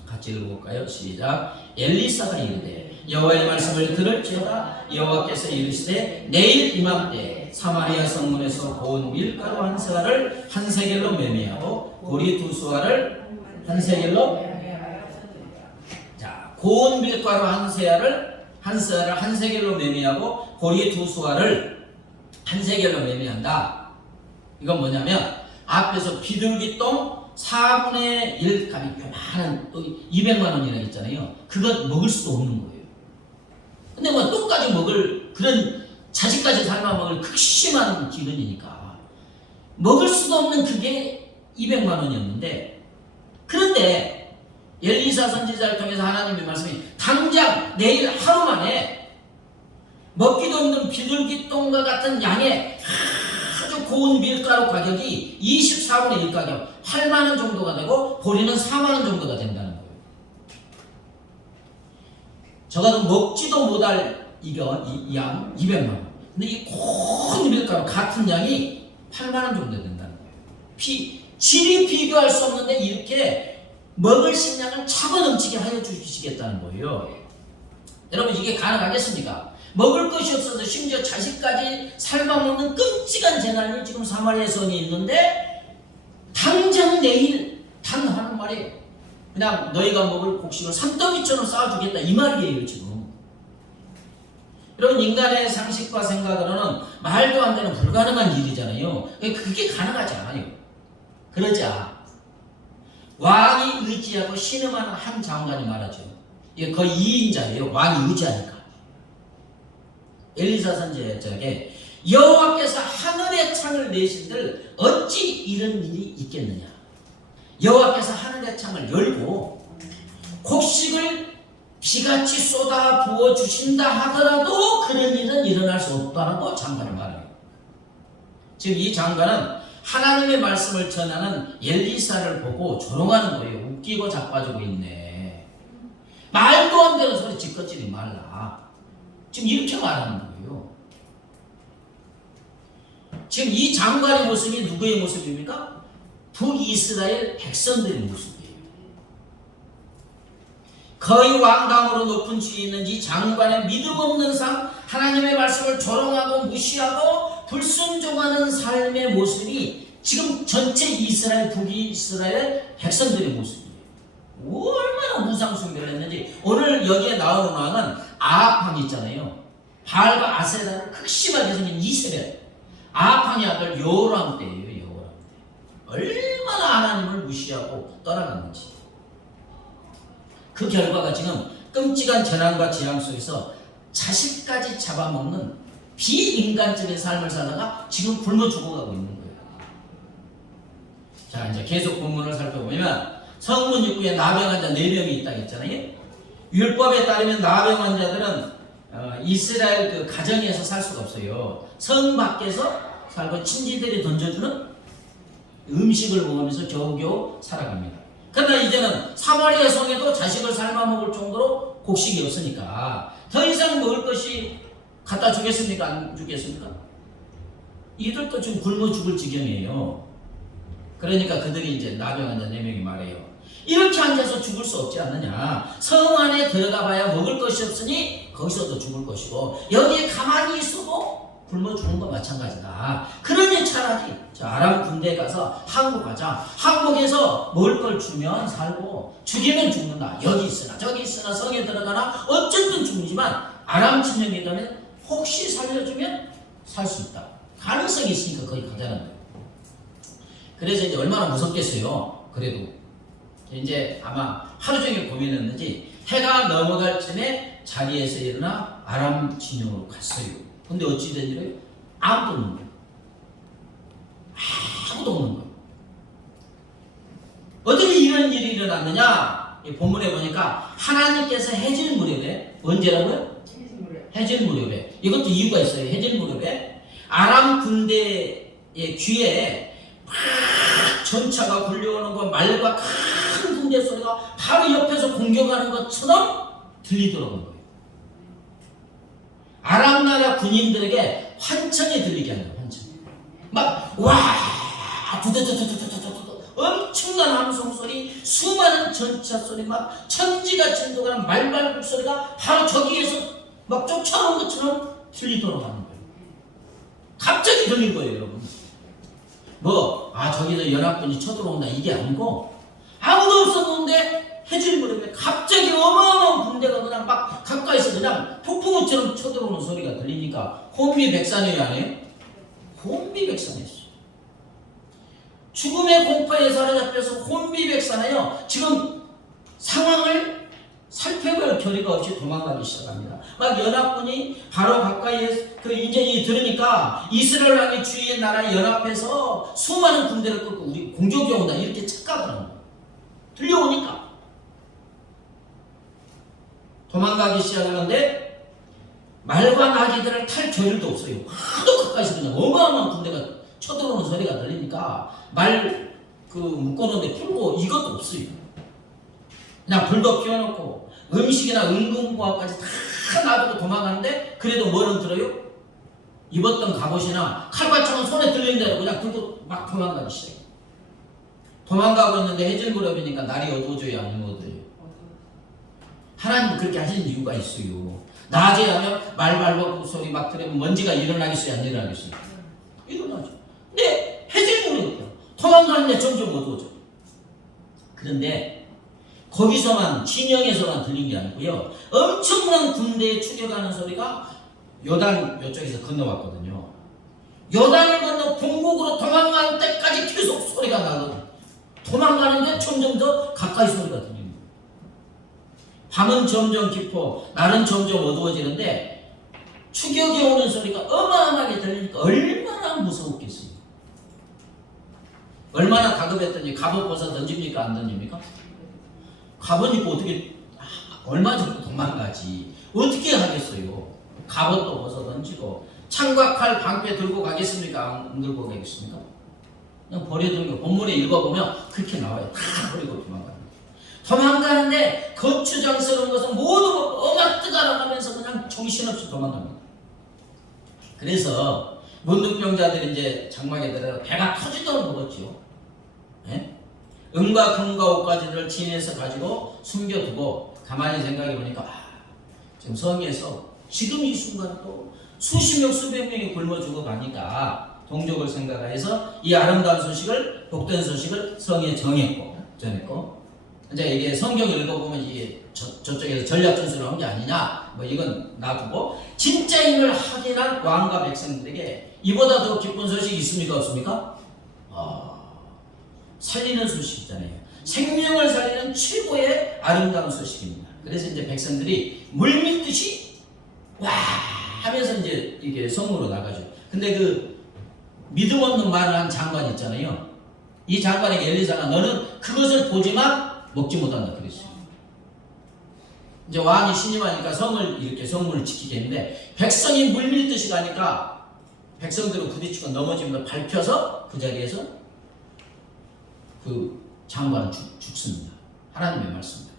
같이 읽어볼까요? 시작. 엘리사가 이르되 여호와의 말씀을 들을지어다. 여호와께서 이르시되 내일 이맘때 사마리아 성문에서 고운 밀가루 한 세알을 한 세겔로 매매하고 보리 두 수알을 한 세겔로, 자, 고운 밀가루 한 세알을 한 세겔로 매매하고 보리 두 수알을 한 세겔로 매매한다. 이건 뭐냐면 앞에서 비둘기똥 4분의 1 값이 요만한 또 200만 원이라고 했잖아요. 그거 먹을 수도 없는 거예요. 근데 뭐 똥까지 먹을 그런 자식까지 삶아 먹을 극심한 기근이니까 먹을 수도 없는 그게 200만 원이었는데, 그런데 엘리사 선지자를 통해서 하나님의 말씀이 당장 내일 하루 만에 먹기도 없는 비둘기똥과 같은 양의 아주 고운 밀가루 가격이 24분의 1 가격 8만 원 정도가 되고 보리는 4만 원 정도가 된다는 거예요. 저 같은 먹지도 못할 이 양 200만 원. 근데 이 고운 밀가루 같은 양이 8만 원 정도 된다는 거예요. 질이 비교할 수 없는데 이렇게 먹을 식량을 차고 넘치게 하여 주시겠다는 거예요. 여러분, 이게 가능하겠습니까? 먹을 것이 없어서 심지어 자식까지 삶아먹는 끔찍한 재난이 지금 사마리아 성에 있는데 당장 내일 단 하는 말이에요. 그냥 너희가 먹을 곡식을 산더미처럼 쌓아주겠다 이 말이에요 지금. 여러분, 인간의 상식과 생각으로는 말도 안 되는 불가능한 일이잖아요. 그게 가능하지 않아요. 그러자 왕이 의지하고 신음하는 한 장관이 말하죠. 이게 거의 2인자예요. 왕이 의지하니까. 엘리사 선지자에게 여호와께서 하늘의 창을 내신들 어찌 이런 일이 있겠느냐. 여호와께서 하늘의 창을 열고 곡식을 비같이 쏟아 부어 주신다 하더라도 그런 일은 일어날 수 없다라고 장관이 말해요. 지금 이 장관은 하나님의 말씀을 전하는 엘리사를 보고 조롱하는 거예요. 웃기고 자빠지고 있네. 말도 안 되는 소리 짓거지리 말라. 지금 이렇게 말하는 거예요. 지금 이 장관의 모습이 누구의 모습입니까? 북이스라엘 백성들의 모습이에요. 거의 왕감으로 높은 지위에 있는 이 장관의 믿음 없는 삶, 하나님의 말씀을 조롱하고 무시하고 불순종하는 삶의 모습이 지금 전체 이스라엘, 북이스라엘 백성들의 모습이에요. 얼마나 우상숭배를 했는지. 오늘 여기에 나오는 왕은 아합왕이 있잖아요. 바알과 아세라를 극심하게 생긴 이세벨. 아합왕의 아들 여호람 때예요. 여호람 때. 얼마나 하나님을 무시하고 떠나갔는지. 그 결과가 지금 끔찍한 재난과 재앙 속에서 자식까지 잡아먹는 비인간적인 삶을 살다가 지금 굶어 죽어가고 있는 거예요. 자, 이제 계속 본문을 살펴보면 성문 입구에 나병 환자 4명이 있다고 했잖아요. 율법에 따르면 나병 환자들은 이스라엘 그 가정에서 살 수가 없어요. 성 밖에서 살고 친지들이 던져주는 음식을 먹으면서 겨우겨우 살아갑니다. 그러나 이제는 사마리아 성에도 자식을 삶아 먹을 정도로 곡식이 없으니까 더 이상 먹을 것이 갖다 주겠습니까? 안 주겠습니까? 이들도 지금 굶어 죽을 지경이에요. 그러니까 그들이 이제 나병 환자 4명이 말해요. 이렇게 앉아서 죽을 수 없지 않느냐. 성 안에 들어가 봐야 먹을 것이 없으니 거기서도 죽을 것이고 여기에 가만히 있어도 굶어 죽는 거 마찬가지다. 그러니 차라리 저 아람 군대에 가서 항복하자. 항복해서 먹을 걸 주면 살고 죽이면 죽는다. 여기 있으나 저기 있으나 성에 들어가나 어쨌든 죽지만 아람 진영에 가면 혹시 살려주면 살 수 있다. 가능성이 있으니까 거기 가자는 거예요. 그래서 이제 얼마나 무섭겠어요. 그래도 이제 아마 하루 종일 고민했는지 해가 넘어갈 쯤에 자리에서 일어나 아람 진영으로 갔어요. 근데 어찌 된 일이에요? 아무도 없는 거예요. 아무도 없는 거예요. 어떻게 이런 일이 일어났느냐? 본문에 보니까 하나님께서 해질 무렵에, 언제라고요? 해질 무렵에. 이것도 이유가 있어요. 해질 무렵에 아람 군대의 귀에 막 전차가 굴려오는 거, 말과 큰 군대 소리가 바로 옆에서 공격하는 것처럼 들리더라고요. 아람 나라 군인들에게 환청이 들리게 하는 거예요. 환청. 막 와, 두두두두두두두두 엄청난 함성 소리, 수많은 전차 소리, 막 천지가 진동하는 말발굽 소리가 바로 저기에서 막 쫓아오는 것처럼 들리도록 하는 거예요. 갑자기 들린 거예요, 여러분. 저기서 연합군이 쳐들어온다 이게 아니고 아무도 없었는데 해질 무렵에 갑자기 어마어마한 군대가 그냥 막 가까이서 그냥 폭풍우처럼 쳐들어오는 소리가 들리니까 혼비백산이 아니에요? 혼비백산했어요. 죽음의 공포에 사로잡혀서 혼비백산해요. 지금 상황을 살펴볼 겨리가 없이 도망가기 시작합니다. 막 연합군이 바로 가까이에 그 인전이 들으니까 이스라엘 왕이 주위의 나라 연합해서 수많은 군대를 끌고 우리 공격이 온다 이렇게 착각을 합니다. 들려오니까 도망가기 시작하는데 말과 나귀들을 탈 겨를도 없어요. 하도 가까이서 그냥 어마어마한 군대가 쳐들어오는 소리가 들리니까 말 묶어놓는데 풀고 이것도 없어요. 그냥 불도 피워놓고 음식이나 은근과까지 다 놔두고 도망가는데 그래도 뭐는 들어요? 입었던 갑옷이나 칼과창은 손에 들리는 대로 그냥 들고 막 도망가기 시작해요. 도망가고 있는데 해질무렵이니까 날이 어두워져야 안 어두워져요. 하나님은 그렇게 하시는 이유가 있어요. 낮에 하면 말발버 소리 막 들으면 먼지가 일어나겠어요? 안 일어나겠어요? 일어나죠. 근데 해질무렵이에요. 도망가는데 점점 어두워져. 그런데 거기서만 진영에서만 들린 게 아니고요. 엄청난 군대에 추격하는 소리가 요단 이쪽에서 건너왔거든요. 요단을 건너 본국으로 도망가는 때까지 계속 소리가 나거든요. 도망가는데 점점 더 가까이 소리가 들립니다. 밤은 점점 깊어 날은 점점 어두워지는데 추격이 오는 소리가 어마어마하게 들리니까 얼마나 무서웠겠어요. 얼마나 다급했더니 갑옷 벗어 던집니까? 안 던집니까? 갑옷 입고 어떻게 얼마 정도 도망가지 어떻게 하겠어요? 갑옷도 벗어 던지고 창과 칼 방패 들고 가겠습니까? 안 들고 가겠습니까? 그냥 버려두는 거 본문에 읽어보면 그렇게 나와요. 다 버리고 도망가는데 거추장스러운 것은 모두 어마뜨가라 하면서 그냥 정신없이 도망갑니다. 그래서 문둥병자들이 이제 장막에 들어가 배가 터지도록 먹었죠. 예? 은과 금과 옷가지를 진에서 가지고 숨겨두고 가만히 생각해 보니까 지금 성에서 지금 이 순간 또 수십 명 수백 명이 굶어 죽어가니까 동족을 생각해서 이 아름다운 소식을 복된 소식을 성에 전했고 이제 이게 성경 읽어보면 이게 저쪽에서 전략전술을 한 게 아니냐 뭐 이건 놔두고 진짜임을 확인한 왕과 백성들에게 이보다 더 기쁜 소식이 있습니까 없습니까? 살리는 소식이잖아요. 생명을 살리는 최고의 아름다운 소식입니다. 그래서 이제 백성들이 물밀듯이 와 하면서 이제 이게 성으로 나가죠. 근데 그 믿음 없는 말을 한 장관 있잖아요. 이 장관에게 엘리사가 너는 그것을 보지만 먹지 못한다 그랬어요. 이제 왕이 신임하니까 성을 이렇게 성문을 지키게 했는데 백성이 물밀듯이 가니까 백성들은 부딪히고 넘어지면서 밟혀서 그 자리에서 그 장관은 죽습니다. 하나님의 말씀입니다.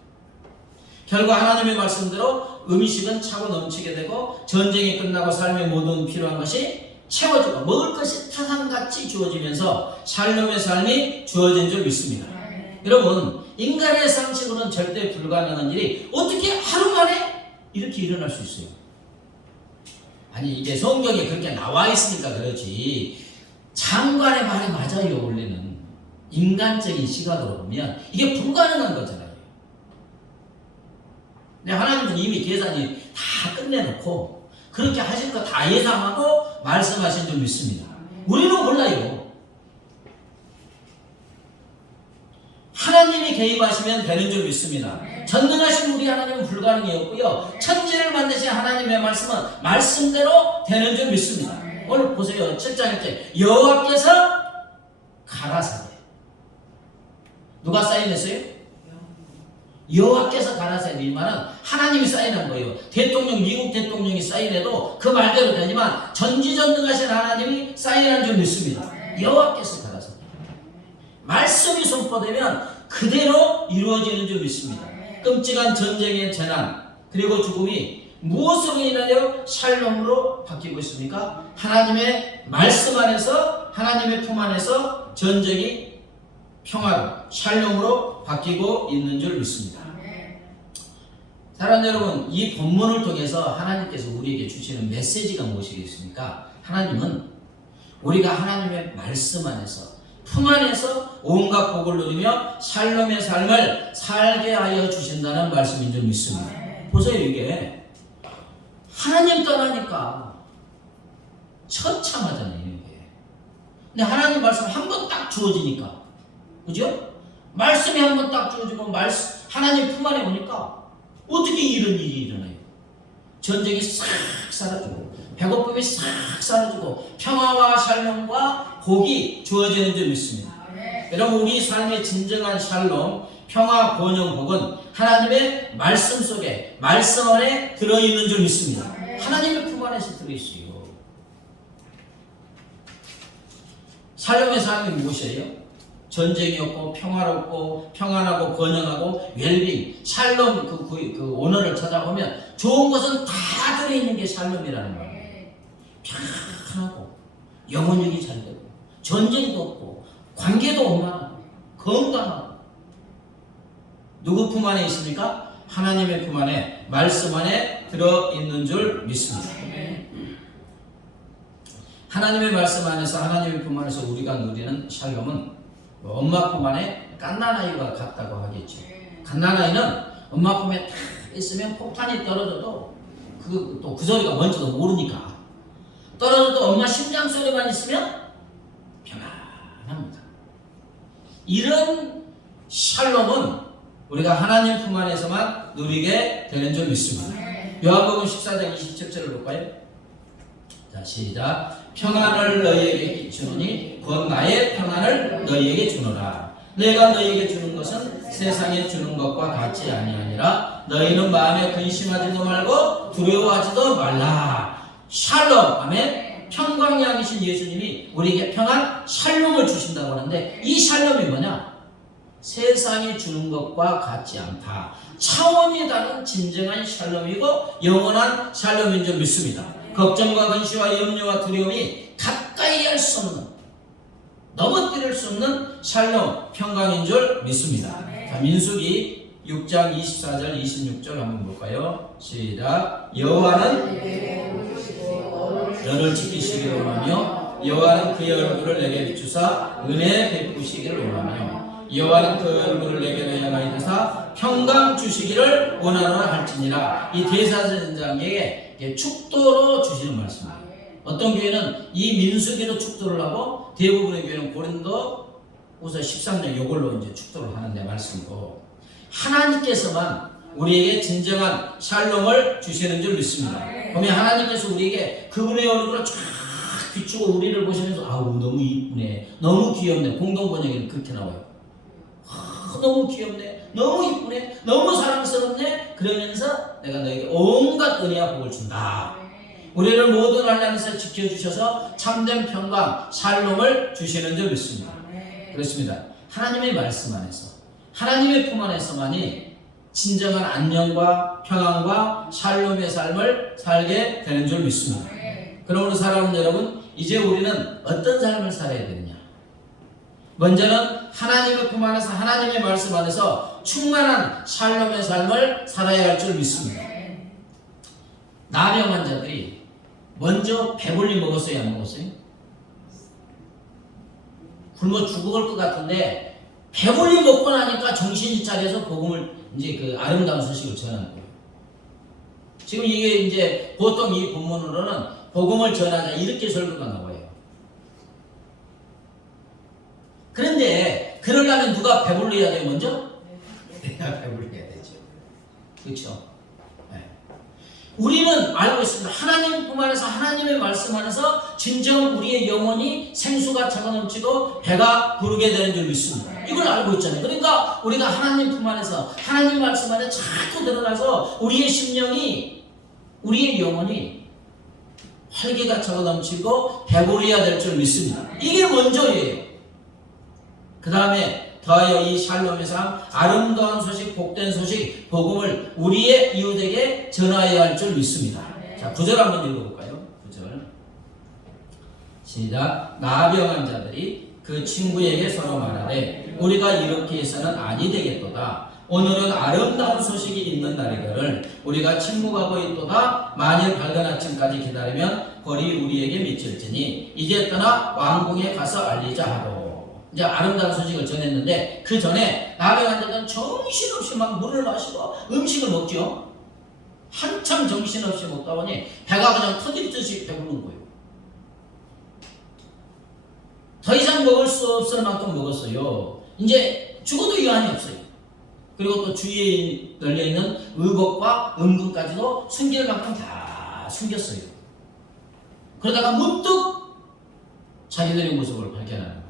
결과 하나님의 말씀대로 음식은 차고 넘치게 되고 전쟁이 끝나고 삶의 모든 필요한 것이 채워지고 먹을 것이 타산같이 주어지면서 샬롬의 삶이 주어진 줄 믿습니다. 여러분 인간의 상식으로는 절대 불가능한 일이 어떻게 하루 만에 이렇게 일어날 수 있어요? 아니 이게 성경에 그렇게 나와 있으니까 그렇지 장관의 말이 맞아요. 원래는 인간적인 시각으로 보면 이게 불가능한 거잖아요. 근데 하나님은 이미 계산이 다 끝내놓고 그렇게 하실 거 다 예상하고 말씀하신 줄 믿습니다. 우리는 몰라요. 하나님이 개입하시면 되는 줄 믿습니다. 전능하신 우리 하나님은 불가능이 없고요. 천지를 만드신 하나님의 말씀은 말씀대로 되는 줄 믿습니다. 오늘 보세요. 7장 1절 여호와께서 가라사대 누가 사인했어요? 여호와께서 가라사대 이 말은 하나님이 사인한 거예요. 대통령 미국 대통령이 사인해도 그 말대로 되지만 전지전능하신 하나님이 사인한 줄 믿습니다. 여호와께서 가라사대 말씀이 선포되면 그대로 이루어지는 줄 믿습니다. 끔찍한 전쟁의 재난 그리고 죽음이 무엇으로 인하여 샬롬으로 바뀌고 있습니까? 하나님의 말씀 안에서 하나님의 품 안에서 전쟁이 평화로 샬롬으로 바뀌고 있는 줄 믿습니다. 사랑하는 여러분 이 본문을 통해서 하나님께서 우리에게 주시는 메시지가 무엇이겠습니까? 하나님은 우리가 하나님의 말씀 안에서 품 안에서 온갖 복을 누리며 샬롬의 삶을 살게 하여 주신다는 말씀인 줄 믿습니다. 보세요. 이게 하나님 떠나니까 처참하잖아요. 이게. 근데 하나님 말씀 한 번 딱 주어지니까 그죠? 말씀이 한 번 딱 주어지고 하나님 품 안에 오니까 어떻게 이런 일이 일어나요? 전쟁이 싹 사라지고 배고픔이 싹 사라지고 평화와 샬롬과 복이 주어지는 줄 믿습니다. 여러분, 우리 삶의 진정한 샬롬, 평화, 번영, 복은 하나님의 말씀 속에, 말씀 안에 들어있는 줄 믿습니다. 하나님의 품 안에서 들어있어요. 샬롬의 삶이 무엇이에요? 전쟁이 없고 평화롭고 평안하고 번영하고 웰빙, 샬롬 그 언어를 찾아보면 좋은 것은 다 들어있는 게 샬롬이라는 거예요. 평안하고 영혼력이 잘 되고 전쟁도 없고 관계도 원만하고 건강하고. 누구 품 안에 있습니까? 하나님의 품 안에, 말씀 안에 들어있는 줄 믿습니다. 하나님의 말씀 안에서, 하나님의 품 안에서 우리가 누리는 샬롬은 엄마 품 안에 갓난아이와 같다고 하겠죠. 갓난아이는 엄마 품에 딱 있으면 폭탄이 떨어져도 그 소리가 뭔지도 모르니까, 떨어져도 엄마 심장 소리만 있으면 편안합니다. 이런 샬롬은 우리가 하나님 품 안에서만 누리게 되는 줄 믿습니다. 요한복음 14장 27절을 볼까요? 자, 시작. 평안을 너희에게 주노니 곧 나의 평안을 너희에게 주노라. 내가 너희에게 주는 것은 세상에 주는 것과 같이 아니하니라. 너희는 마음에 근심하지도 말고 두려워하지도 말라. 샬롬, 아멘. 평강의 양이신 예수님이 우리에게 평안, 샬롬을 주신다고 하는데, 이 샬롬이 뭐냐? 세상이 주는 것과 같지 않다. 차원이 다른 진정한 샬롬이고 영원한 샬롬인 줄 믿습니다. 걱정과 근시와 염려와 두려움이 가까이 할 수 없는, 넘어뜨릴 수 없는 샬롬, 평강인 줄 믿습니다. 자, 민수기 6장 24절 26절 한번 볼까요? 시작. 여호와는 너를 지키시기를 원하며 여호와는 그의 얼굴을 내게 비추사 은혜 베푸시기를 원하며 여호와는 그 얼굴을 내게 향하여 드사 평강 주시기를 원하노라 할지니라. 이 대사전장에게 축도로 주시는 말씀이에요. 어떤 교회는 이 민수기로 축도를 하고 대부분의 교회는 고린도후서 13장 이걸로 이제 축도를 하는데 말씀이고, 하나님께서만 우리에게 진정한 샬롬을 주시는 줄 믿습니다. 보면 하나님께서 우리에게 그분의 얼굴을 쫙 비추고 우리를 보시면서 아우 너무 이쁘네, 너무 귀엽네. 공동번역에는 그렇게 나와요. 너무 귀엽네, 너무 이쁘네, 너무 사랑스럽네. 그러면서 내가 너에게 온갖 은혜와 복을 준다. 우리를 모든 환난에서 지켜주셔서 참된 평강, 샬롬을 주시는 줄 믿습니다. 그렇습니다. 하나님의 말씀 안에서, 하나님의 품 안에서만이 진정한 안녕과 평안과 샬롬의 삶을 살게 되는 줄 믿습니다. 그러므로 사랑하는 여러분, 이제 우리는 어떤 삶을 살아야 되느냐? 먼저는 하나님의 품 안에서, 하나님의 말씀 안에서 충만한 샬롬의 삶을 살아야 할 줄 믿습니다. 나병 환자들이 먼저 배불리 먹었어요, 안 먹었어요? 굶어 죽을 것 같은데 배불리 먹고 나니까 정신이 차려서 복음을, 이제 그 아름다운 소식을 전하는 거예요. 지금 이게 이제 보통 이 본문으로는 복음을 전하자 이렇게 설교가 나와요. 그런데 그러려면 누가 배불러야 돼요? 먼저? 내가 배불러야 되죠. 그렇죠? 네. 우리는 알고 있습니다. 하나님 품 안에서, 하나님의 말씀 안에서 진정 우리의 영혼이 생수가 차고 넘치고 배가 부르게 되는 줄 믿습니다. 이걸 알고 있잖아요. 그러니까 우리가 하나님 품 안에서, 하나님 말씀 안에 자꾸 들어가서 우리의 심령이, 우리의 영혼이 활기가 차고 넘치고 배부르야 될 줄 믿습니다. 이게 먼저예요. 그 다음에 더하여 이 샬롬의 삶, 아름다운 소식, 복된 소식, 복음을 우리의 이웃에게 전하여야 할 줄 믿습니다. 자, 9절 한번 읽어볼까요? 9절 시작. 나병한 자들이 그 친구에게 서로 말하되 우리가 이렇게 해서는 아니 되겠도다. 오늘은 아름다운 소식이 있는 날이거늘 우리가 침묵하고 있도다. 만일 밝은 아침까지 기다리면 벌이 우리에게 미칠지니 이제 떠나 왕궁에 가서 알리자 하고. 이제 아름다운 소식을 전했는데 그 전에 나병한 자들은 정신없이 막 물을 마시고 음식을 먹죠. 한참 정신없이 먹다 보니 배가 그냥 터질 듯이 배부른 거예요. 더 이상 먹을 수 없을 만큼 먹었어요. 이제 죽어도 여한이 없어요. 그리고 또 주위에 널려있는 의복과 은근까지도 숨길 만큼 다 숨겼어요. 그러다가 문득 자기들의 모습을 발견하는 거예요.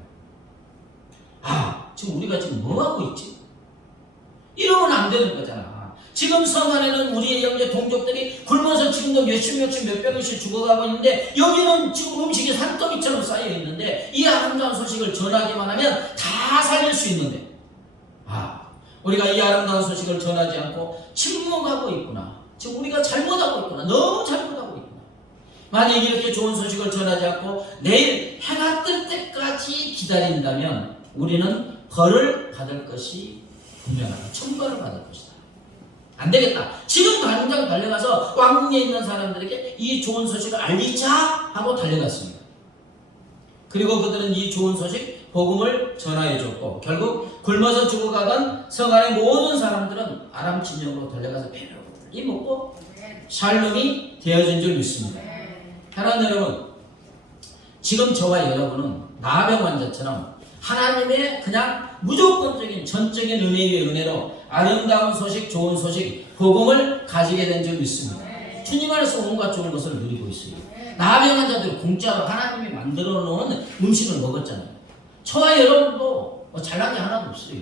아, 지금 우리가 지금 뭐 하고 있지? 이러면 안 되는 거잖아. 지금 성 안에는 우리의 형제 동족들이 굶어서 지금도 몇십 몇 병씩 죽어가고 있는데 여기는 지금 음식이 산더미처럼 쌓여 있는데 이 아름다운 소식을 전하기만 하면 다 살릴 수 있는데, 아, 우리가 이 아름다운 소식을 전하지 않고 침묵하고 있구나. 지금 우리가 잘못하고 있구나. 너무 잘못하고 있구나. 만약 이렇게 좋은 소식을 전하지 않고 내일 해가 뜰 때까지 기다린다면 우리는 벌을 받을 것이 분명하다. 천벌을 받을 것이다. 안 되겠다. 지금 당장 달려가서 왕궁에 있는 사람들에게 이 좋은 소식을 알리자 하고 달려갔습니다. 그리고 그들은 이 좋은 소식, 복음을 전하여 줬고 결국 굶어서 죽어가던 성 안의 모든 사람들은 아람 진영으로 달려가서 배불리 먹고 샬롬이 되어진 줄 믿습니다. 사랑하는 여러분, 지금 저와 여러분은 나병 환자처럼 하나님의 그냥 무조건적인 전적인 은혜 위의 은혜로 아름다운 소식, 좋은 소식, 복음을 가지게 된 줄 믿습니다. 주님 안에서 온갖 좋은 것을 누리고 있어요. 나병 환자들이 공짜로 하나님이 만들어 놓은 음식을 먹었잖아요. 저와 여러분도 잘난 게 하나도 없어요.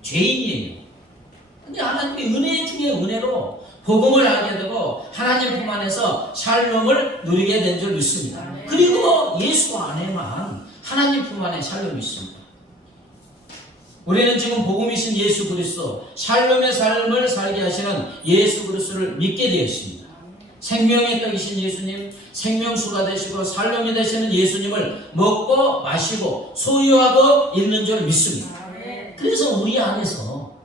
죄인이에요. 근데 하나님의 은혜 중에 은혜로 복음을 알게 되고 하나님 품 안에서 샬롬을 누리게 된 줄 믿습니다. 그리고 예수 안에만 하나님 품 안에 샬롬이 있습니다. 우리는 지금 복음이신 예수 그리스도, 샬롬의 삶을 살게 하시는 예수 그리스도를 믿게 되었습니다. 생명의 떡이신 예수님, 생명수가 되시고 샬롬이 되시는 예수님을 먹고 마시고 소유하고 있는 줄 믿습니다. 그래서 우리 안에서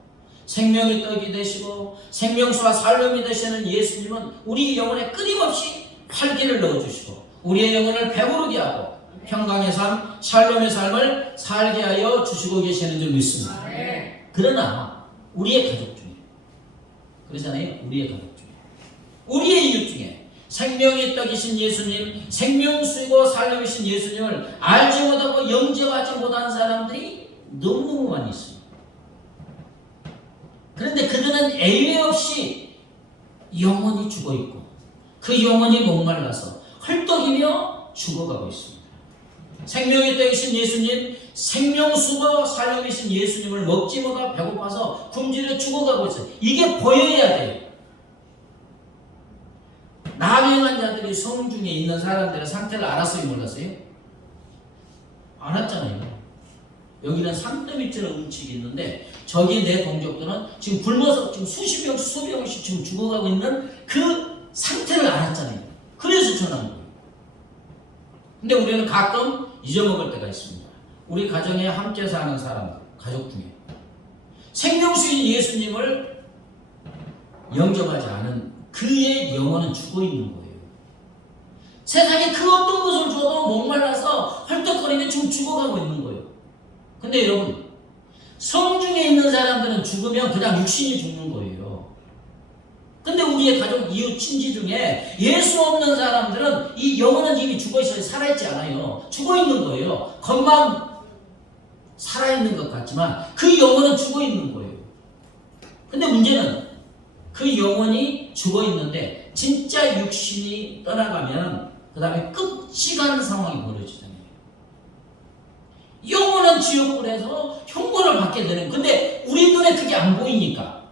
생명의 떡이 되시고 생명수와 샬롬이 되시는 예수님은 우리 영혼에 끊임없이 활기를 넣어주시고 우리의 영혼을 배부르게 하고 평강의 삶, 샬롬의 삶을 살게 하여 주시고 계시는 줄 믿습니다. 그러나 우리의 가족 중에, 그러잖아요. 우리의 가족 중에, 우리의 이웃 중에 생명의 떡이신 예수님, 생명수이고 샬롬이신 예수님을 알지 못하고 영접하지 못한 사람들이 너무너무 많이 있습니다. 그런데 그들은 예외 없이 영원히 죽어있고 그 영혼이 목말라서 헐떡이며 죽어가고 있습니다. 생명의 떡이신 예수님, 생명수고 샬롬이신 예수님을 먹지 못하고 배고파서 굶주려 죽어가고 있어요. 이게 보여야 돼요. 나병한 자들이 성 중에 있는 사람들의 상태를 알았어요, 몰랐어요? 알았잖아요. 여기는 산더미처럼 음식이 있는데 저기 내 동족들은 지금 굶어서 지금 수십 명씩 지금 죽어가고 있는 그 상태를 알았잖아요. 그래서 전하는 거예요. 근데 우리는 가끔 잊어먹을 때가 있습니다. 우리 가정에 함께 사는 사람, 가족 중에 생명수인 예수님을 영접하지 않은 그의 영혼은 죽어있는 거예요. 세상에 그 어떤 것을 줘도 목말라서 헐떡거리며 지금 죽어가고 있는 거예요. 근데 여러분, 성 중에 있는 사람들은 죽으면 그냥 육신이 죽는 거예요. 근데 우리의 가족, 이웃, 친지 중에 예수 없는 사람들은 이 영혼은 이미 죽어있어요. 살아있지 않아요. 죽어있는 거예요. 겉만 살아있는 것 같지만 그 영혼은 죽어있는 거예요. 근데 문제는 그 영혼이 죽어있는데 진짜 육신이 떠나가면 그 다음에 끝이 가는 상황이 벌어지잖아요. 영혼은 지옥불에서 형벌을 받게 되는, 근데 우리 눈에 그게 안 보이니까,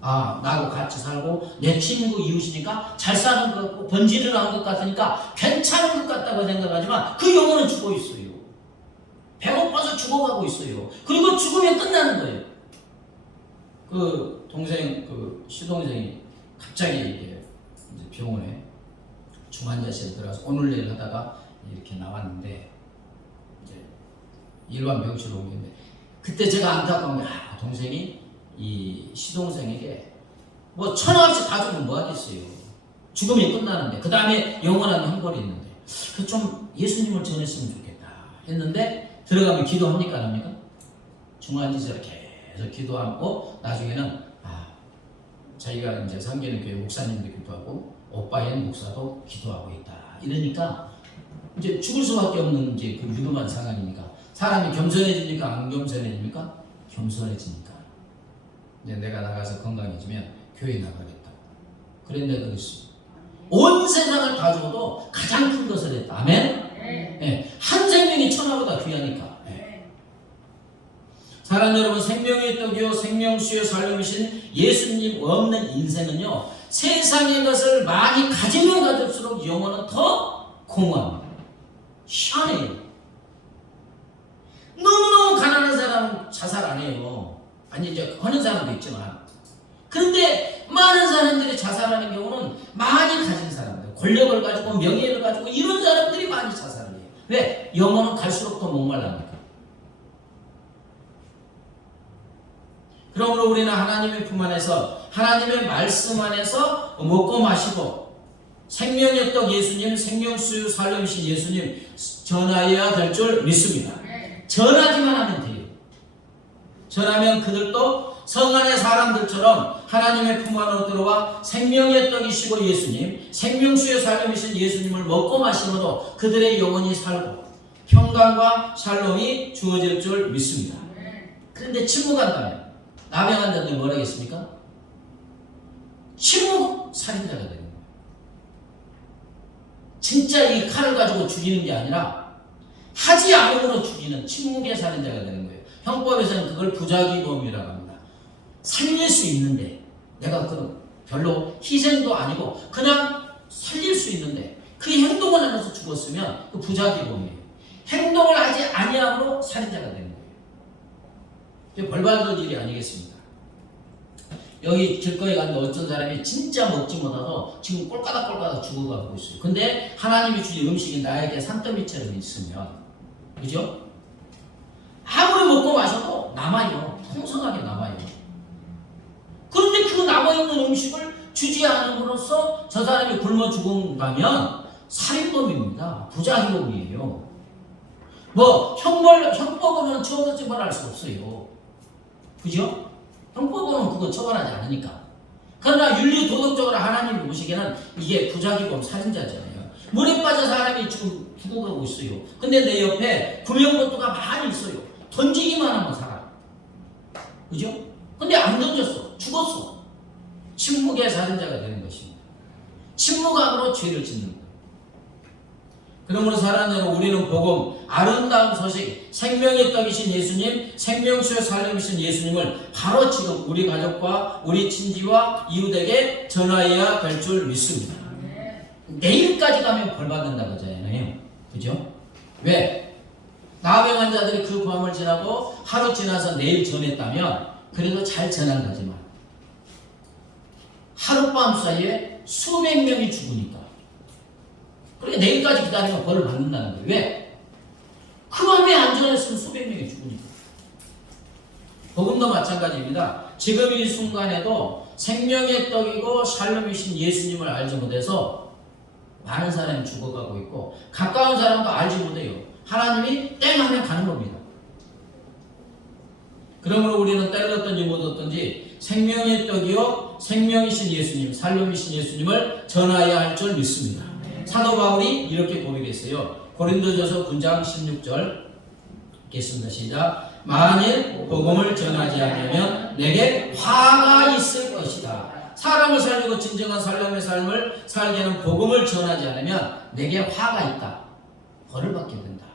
아, 나하고 같이 살고 내 친구 이웃이니까 잘 사는 것 같고 번지를 한 것 같으니까 괜찮은 것 같다고 생각하지만 그 영혼은 죽어 있어요. 배고파서 죽어가고 있어요. 그리고 죽으면 끝나는 거예요. 그 동생, 그 시동생이 갑자기 이제 병원에 중환자실에 들어가서 오늘 내일 하다가 이렇게 나왔는데 이제 일반 병실로 옮겼는데 그때 제가 안타까운 게, 아, 동생이 이 시동생에게 뭐 천하없이 다 주면 뭐 하겠어요. 죽으면 끝나는데 그 다음에 영원한 형벌이 있는데 그 좀 예수님을 전했으면 좋겠다 했는데 들어가면 기도합니까 안 합니까? 중환자실에 계속 기도하고 나중에는 자기가 이제 섬기는 교회 목사님도 기도하고 오빠의 목사도 기도하고 있다 이러니까 이제 죽을 수밖에 없는 이제 그 위험한 상황이니까 사람이 겸손해집니까 안 겸손해집니까? 겸손해지니까 이제 내가 나가서 건강해지면 교회 나가겠다. 그런 데도 있어. 온 세상을 다 줘도 가장 큰 것을 했다. 아멘? 네. 한 생명이 천하보다 귀하니까. 네. 사랑하는 여러분, 생명의 떡이요 생명수요 살림이신 예수님 없는 인생은요, 세상의 것을 많이 가지면 가질수록 영혼은 더 공허합니다. 희한해요. 너무너무 가난한 사람은 자살 안 해요. 아니, 이제 하는 사람도 있지만. 그런데 많은 사람들이 자살하는 경우는 많이 가진 사람들, 권력을 가지고 명예를 가지고 이런 사람들이 많이 자살을 해요. 왜? 영혼은 갈수록 더 목말라니까. 그러므로 우리는 하나님의 품 안에서, 하나님의 말씀 안에서 먹고 마시고 생명의 떡 예수님, 생명수유 살림이신 예수님 전하여야 될 줄 믿습니다. 전하기만 하면 돼요. 전하면 그들도 성안의 사람들처럼 하나님의 품 안으로 들어와 생명의 떡이시고 예수님, 생명수의 살림이신 예수님을 먹고 마시므로 그들의 영혼이 살고 평강과 샬롬이 주어질 줄 믿습니다. 그런데 침묵한다면 나병한 자들이 뭘 하겠습니까? 침묵 살인자가 되는 거예요. 진짜 이 칼을 가지고 죽이는 게 아니라 하지 않음으로 죽이는 침묵의 살인자가 되는 거예요. 형법에서는 그걸 부작위범이라고 합니다. 살릴 수 있는데, 내가 그 별로 희생도 아니고 그냥 살릴 수 있는데 그 행동을 안 해서 죽었으면 그 부작위범이에요. 행동을 하지 아니함으로 살인자가 되는 거예요. 이게 벌받을 일이 아니겠습니까? 여기 길거리 갔는데 어떤 사람이 진짜 먹지 못하서 지금 꼴까닥꼴까닥 죽어가고 있어요. 근데 하나님이 주신 음식이 나에게 산더미처럼 있으면, 그죠? 아무리 먹고 마셔도 남아요. 풍성하게 남아요. 그런데 그 남아있는 음식을 주지 않음으로써 저 사람이 굶어 죽은다면 살인범입니다. 부작위범이에요. 뭐 형법으로는 처벌할 수 없어요. 그죠? 형법으로는 그거 처벌하지 않으니까. 그러나 윤리 도덕적으로 하나님 보시기에는 이게 부작위범 살인자잖아요. 물에 빠진 사람이 지금 죽어가고 있어요. 근데 내 옆에 구명보트가 많이 있어요. 던지기만 하면 살아. 그죠? 근데 안 던졌어. 죽었어. 침묵의 살인자가 되는 것입니다. 침묵함으로 죄를 짓는 거예요. 그러므로 사랑하는 여러분, 우리는 복음, 아름다운 소식, 생명의 떡이신 예수님, 생명수의 살림이신 예수님을 바로 지금 우리 가족과 우리 친지와 이웃에게 전하여야 될 줄 믿습니다. 내일까지 가면 벌 받는다고 하잖아요. 그죠? 왜? 나병 환자들이 그 밤을 지나고 하루 지나서 내일 전했다면 그래도 잘 전한 거지만 하룻밤 사이에 수백 명이 죽으니까, 그러니까 내일까지 기다리면 벌을 받는다는 거예요. 왜? 그 밤에 안 전했으면 수백 명이 죽으니까. 복음도 마찬가지입니다. 지금 이 순간에도 생명의 떡이고 샬롬이신 예수님을 알지 못해서 많은 사람이 죽어가고 있고, 가까운 사람도 알지 못해요. 하나님이 땡 하면 가는 겁니다. 그러므로 우리는 때렸든지 못 얻든지 생명의 떡이요 생명이신 예수님, 샬롬이신 예수님을 전하여야 할 줄 믿습니다. 사도 바울이 이렇게 고백했어요. 고린도전서 9장 16절 읽겠습니다. 시작. 만일 복음을 전하지 않으면 내게 화가 있을 것이다. 사람을 살리고 진정한 샬롬의 삶을 살게는 복음을 전하지 않으면 내게 화가 있다. 벌을 받게 된다.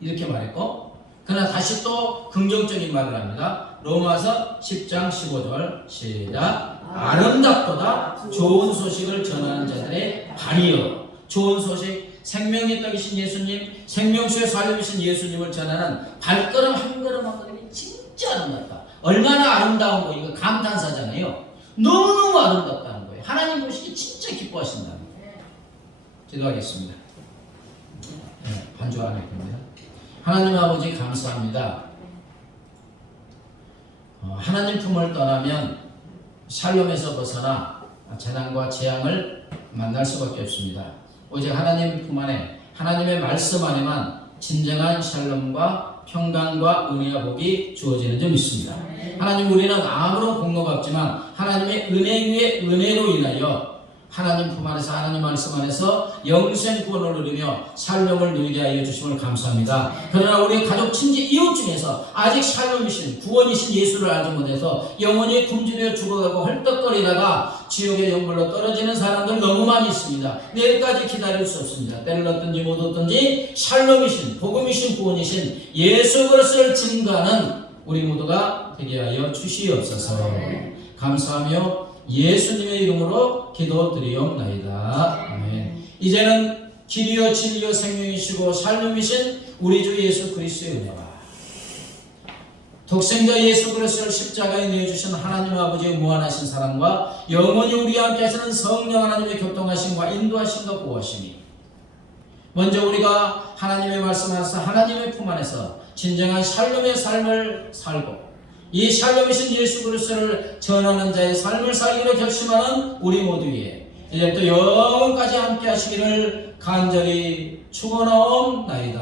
이렇게 말했고, 그러나 다시 또 긍정적인 말을 합니다. 로마서 10장 15절 시작. 아름답도다 좋은 소식을 전하는 자들의 발이여. 좋은 소식, 생명의 떡이신 예수님, 생명수의 살림이신 예수님을 전하는 발걸음 한 걸음 한 걸음이 진짜 아름답다. 얼마나 아름다운 거, 이거 감탄사잖아요. 너무너무 아름답다는 거예요. 하나님 보시기 진짜 기뻐하신다는 거예요. 기도하겠습니다. 네, 반주하는 겁니다. 하나님 아버지 감사합니다. 하나님 품을 떠나면 샬롬에서 벗어나 재난과 재앙을 만날 수밖에 없습니다. 오직 하나님 품 안에, 하나님의 말씀 안에만 진정한 샬롬과 평강과 은혜와 복이 주어지는 줄 믿습니다. 하나님, 우리는 아무런 공로가 없지만 하나님의 은혜 위에 은혜로 인하여 하나님 품 안에서 하나님 말씀 안에서 영생 구원을 누리며 샬롬을 누리게 하여 주심을 감사합니다. 그러나 우리 가족, 친지, 이웃 중에서 아직 샬롬이신 구원이신 예수를 알지 못해서 영원히 굶주려 죽어가고 헐떡거리다가 지옥의 영불로 떨어지는 사람들 너무 많이 있습니다. 내일까지 기다릴 수 없습니다. 때를 얻든지 못 얻든지 샬롬이신 복음이신 구원이신 예수 그리스도를 증거하는 우리 모두가 되게 하여 주시옵소서. 감사하며 예수님의 이름으로 기도드리옵나이다. 아멘. 이제는 길이요 진리요 생명이시고 샬롬이신 우리 주 예수 그리스도의 은혜와 독생자 예수 그리스도를 십자가에 내어주신 하나님 아버지의 무한하신 사랑과 영원히 우리와 함께 하시는 성령 하나님의 교통하심과 인도하심과 보호하심이 먼저 우리가 하나님의 말씀 안에서 하나님의 품 안에서 진정한 샬롬의 삶을 살고 이 샬롬이신 예수 그리스도를 전하는 자의 삶을 살기로 결심하는 우리 모두 위에 이제부터 영원까지 함께 하시기를 간절히 축원하옵나이다.